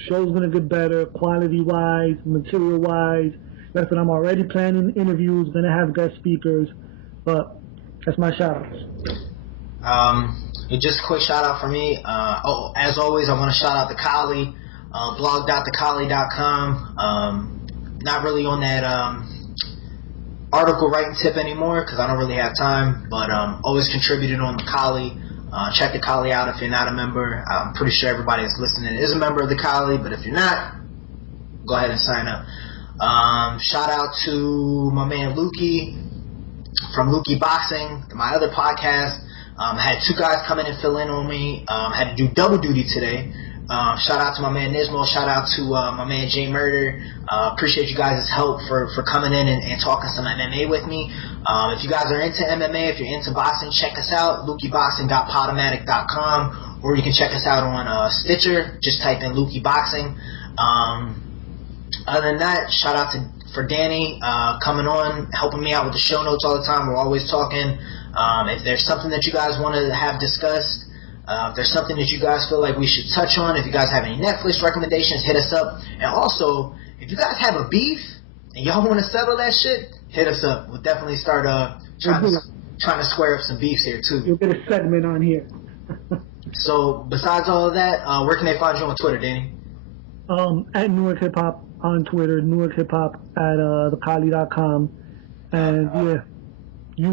Show's gonna get better, quality wise, material wise. That's what I'm already planning interviews, gonna have guest speakers, but that's my shout outs. Just a quick shout out for me. As always, I want to shout out the Kali, blog.thekali.com. Not really on that article writing tip anymore because I don't really have time, but always contributed on the Kali. Check the Kali out if you're not a member. I'm pretty sure everybody that's listening is a member of the Kali, but if you're not, go ahead and sign up. Shout out to my man Lukey from Lukey Boxing, my other podcast. I had two guys come in and fill in on me. Had to do double duty today. Shout out to my man Nismo. Shout out to my man Jay Murder. Appreciate you guys' help for coming in and talking some MMA with me. If you guys are into MMA, if you're into boxing, check us out. LukeyBoxing.podomatic.com, or you can check us out on Stitcher. Just type in Lukey Boxing. Other than that, shout out for Danny coming on, helping me out with the show notes all the time. We're always talking. If there's something that you guys want to have discussed, if there's something that you guys feel like we should touch on, if you guys have any Netflix recommendations, hit us up. And also, if you guys have a beef and y'all want to settle that shit, hit us up. We'll definitely start trying to square up some beefs here too. You'll get a segment on here. So besides all of that, where can they find you on Twitter, Danny? At Newark Hip Hop on Twitter, Newark Hip Hop at thekali.com. And yeah,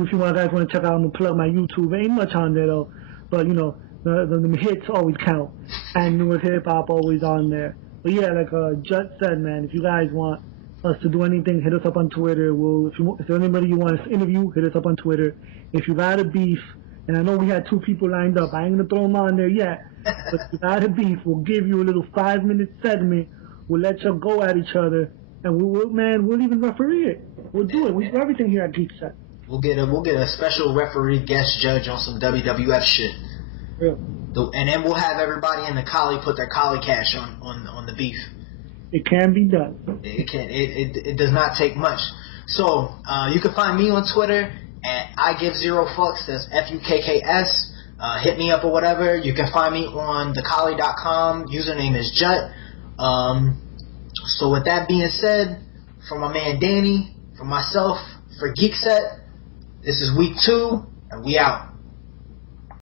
if you guys want to check out, I'm gonna plug my YouTube. Ain't much on there though, but you know, the hits always count. And Newark Hip Hop always on there. But yeah, like Jut said, man, if you guys want us to do anything, hit us up on Twitter. If there's anybody you want us to interview, hit us up on Twitter. If you got a beef, and I know we had two people lined up, I ain't gonna throw them on there yet. But if you got a beef, we'll give you a little 5-minute segment. We'll let you go at each other, and we'll even referee it. We'll do it. We do everything here at GeekSet. We'll get a special referee guest judge on some WWF shit. Real. And then we'll have everybody in the Kali put their Kali cash on the beef. It can be done. It does not take much. So you can find me on Twitter at IGiveZeroFucks. That's FUKKS. Hit me up or whatever. You can find me on thekali.com. Username is Jut. So with that being said, for my man Danny, for myself, for GeekSet, this is week 2, and we out.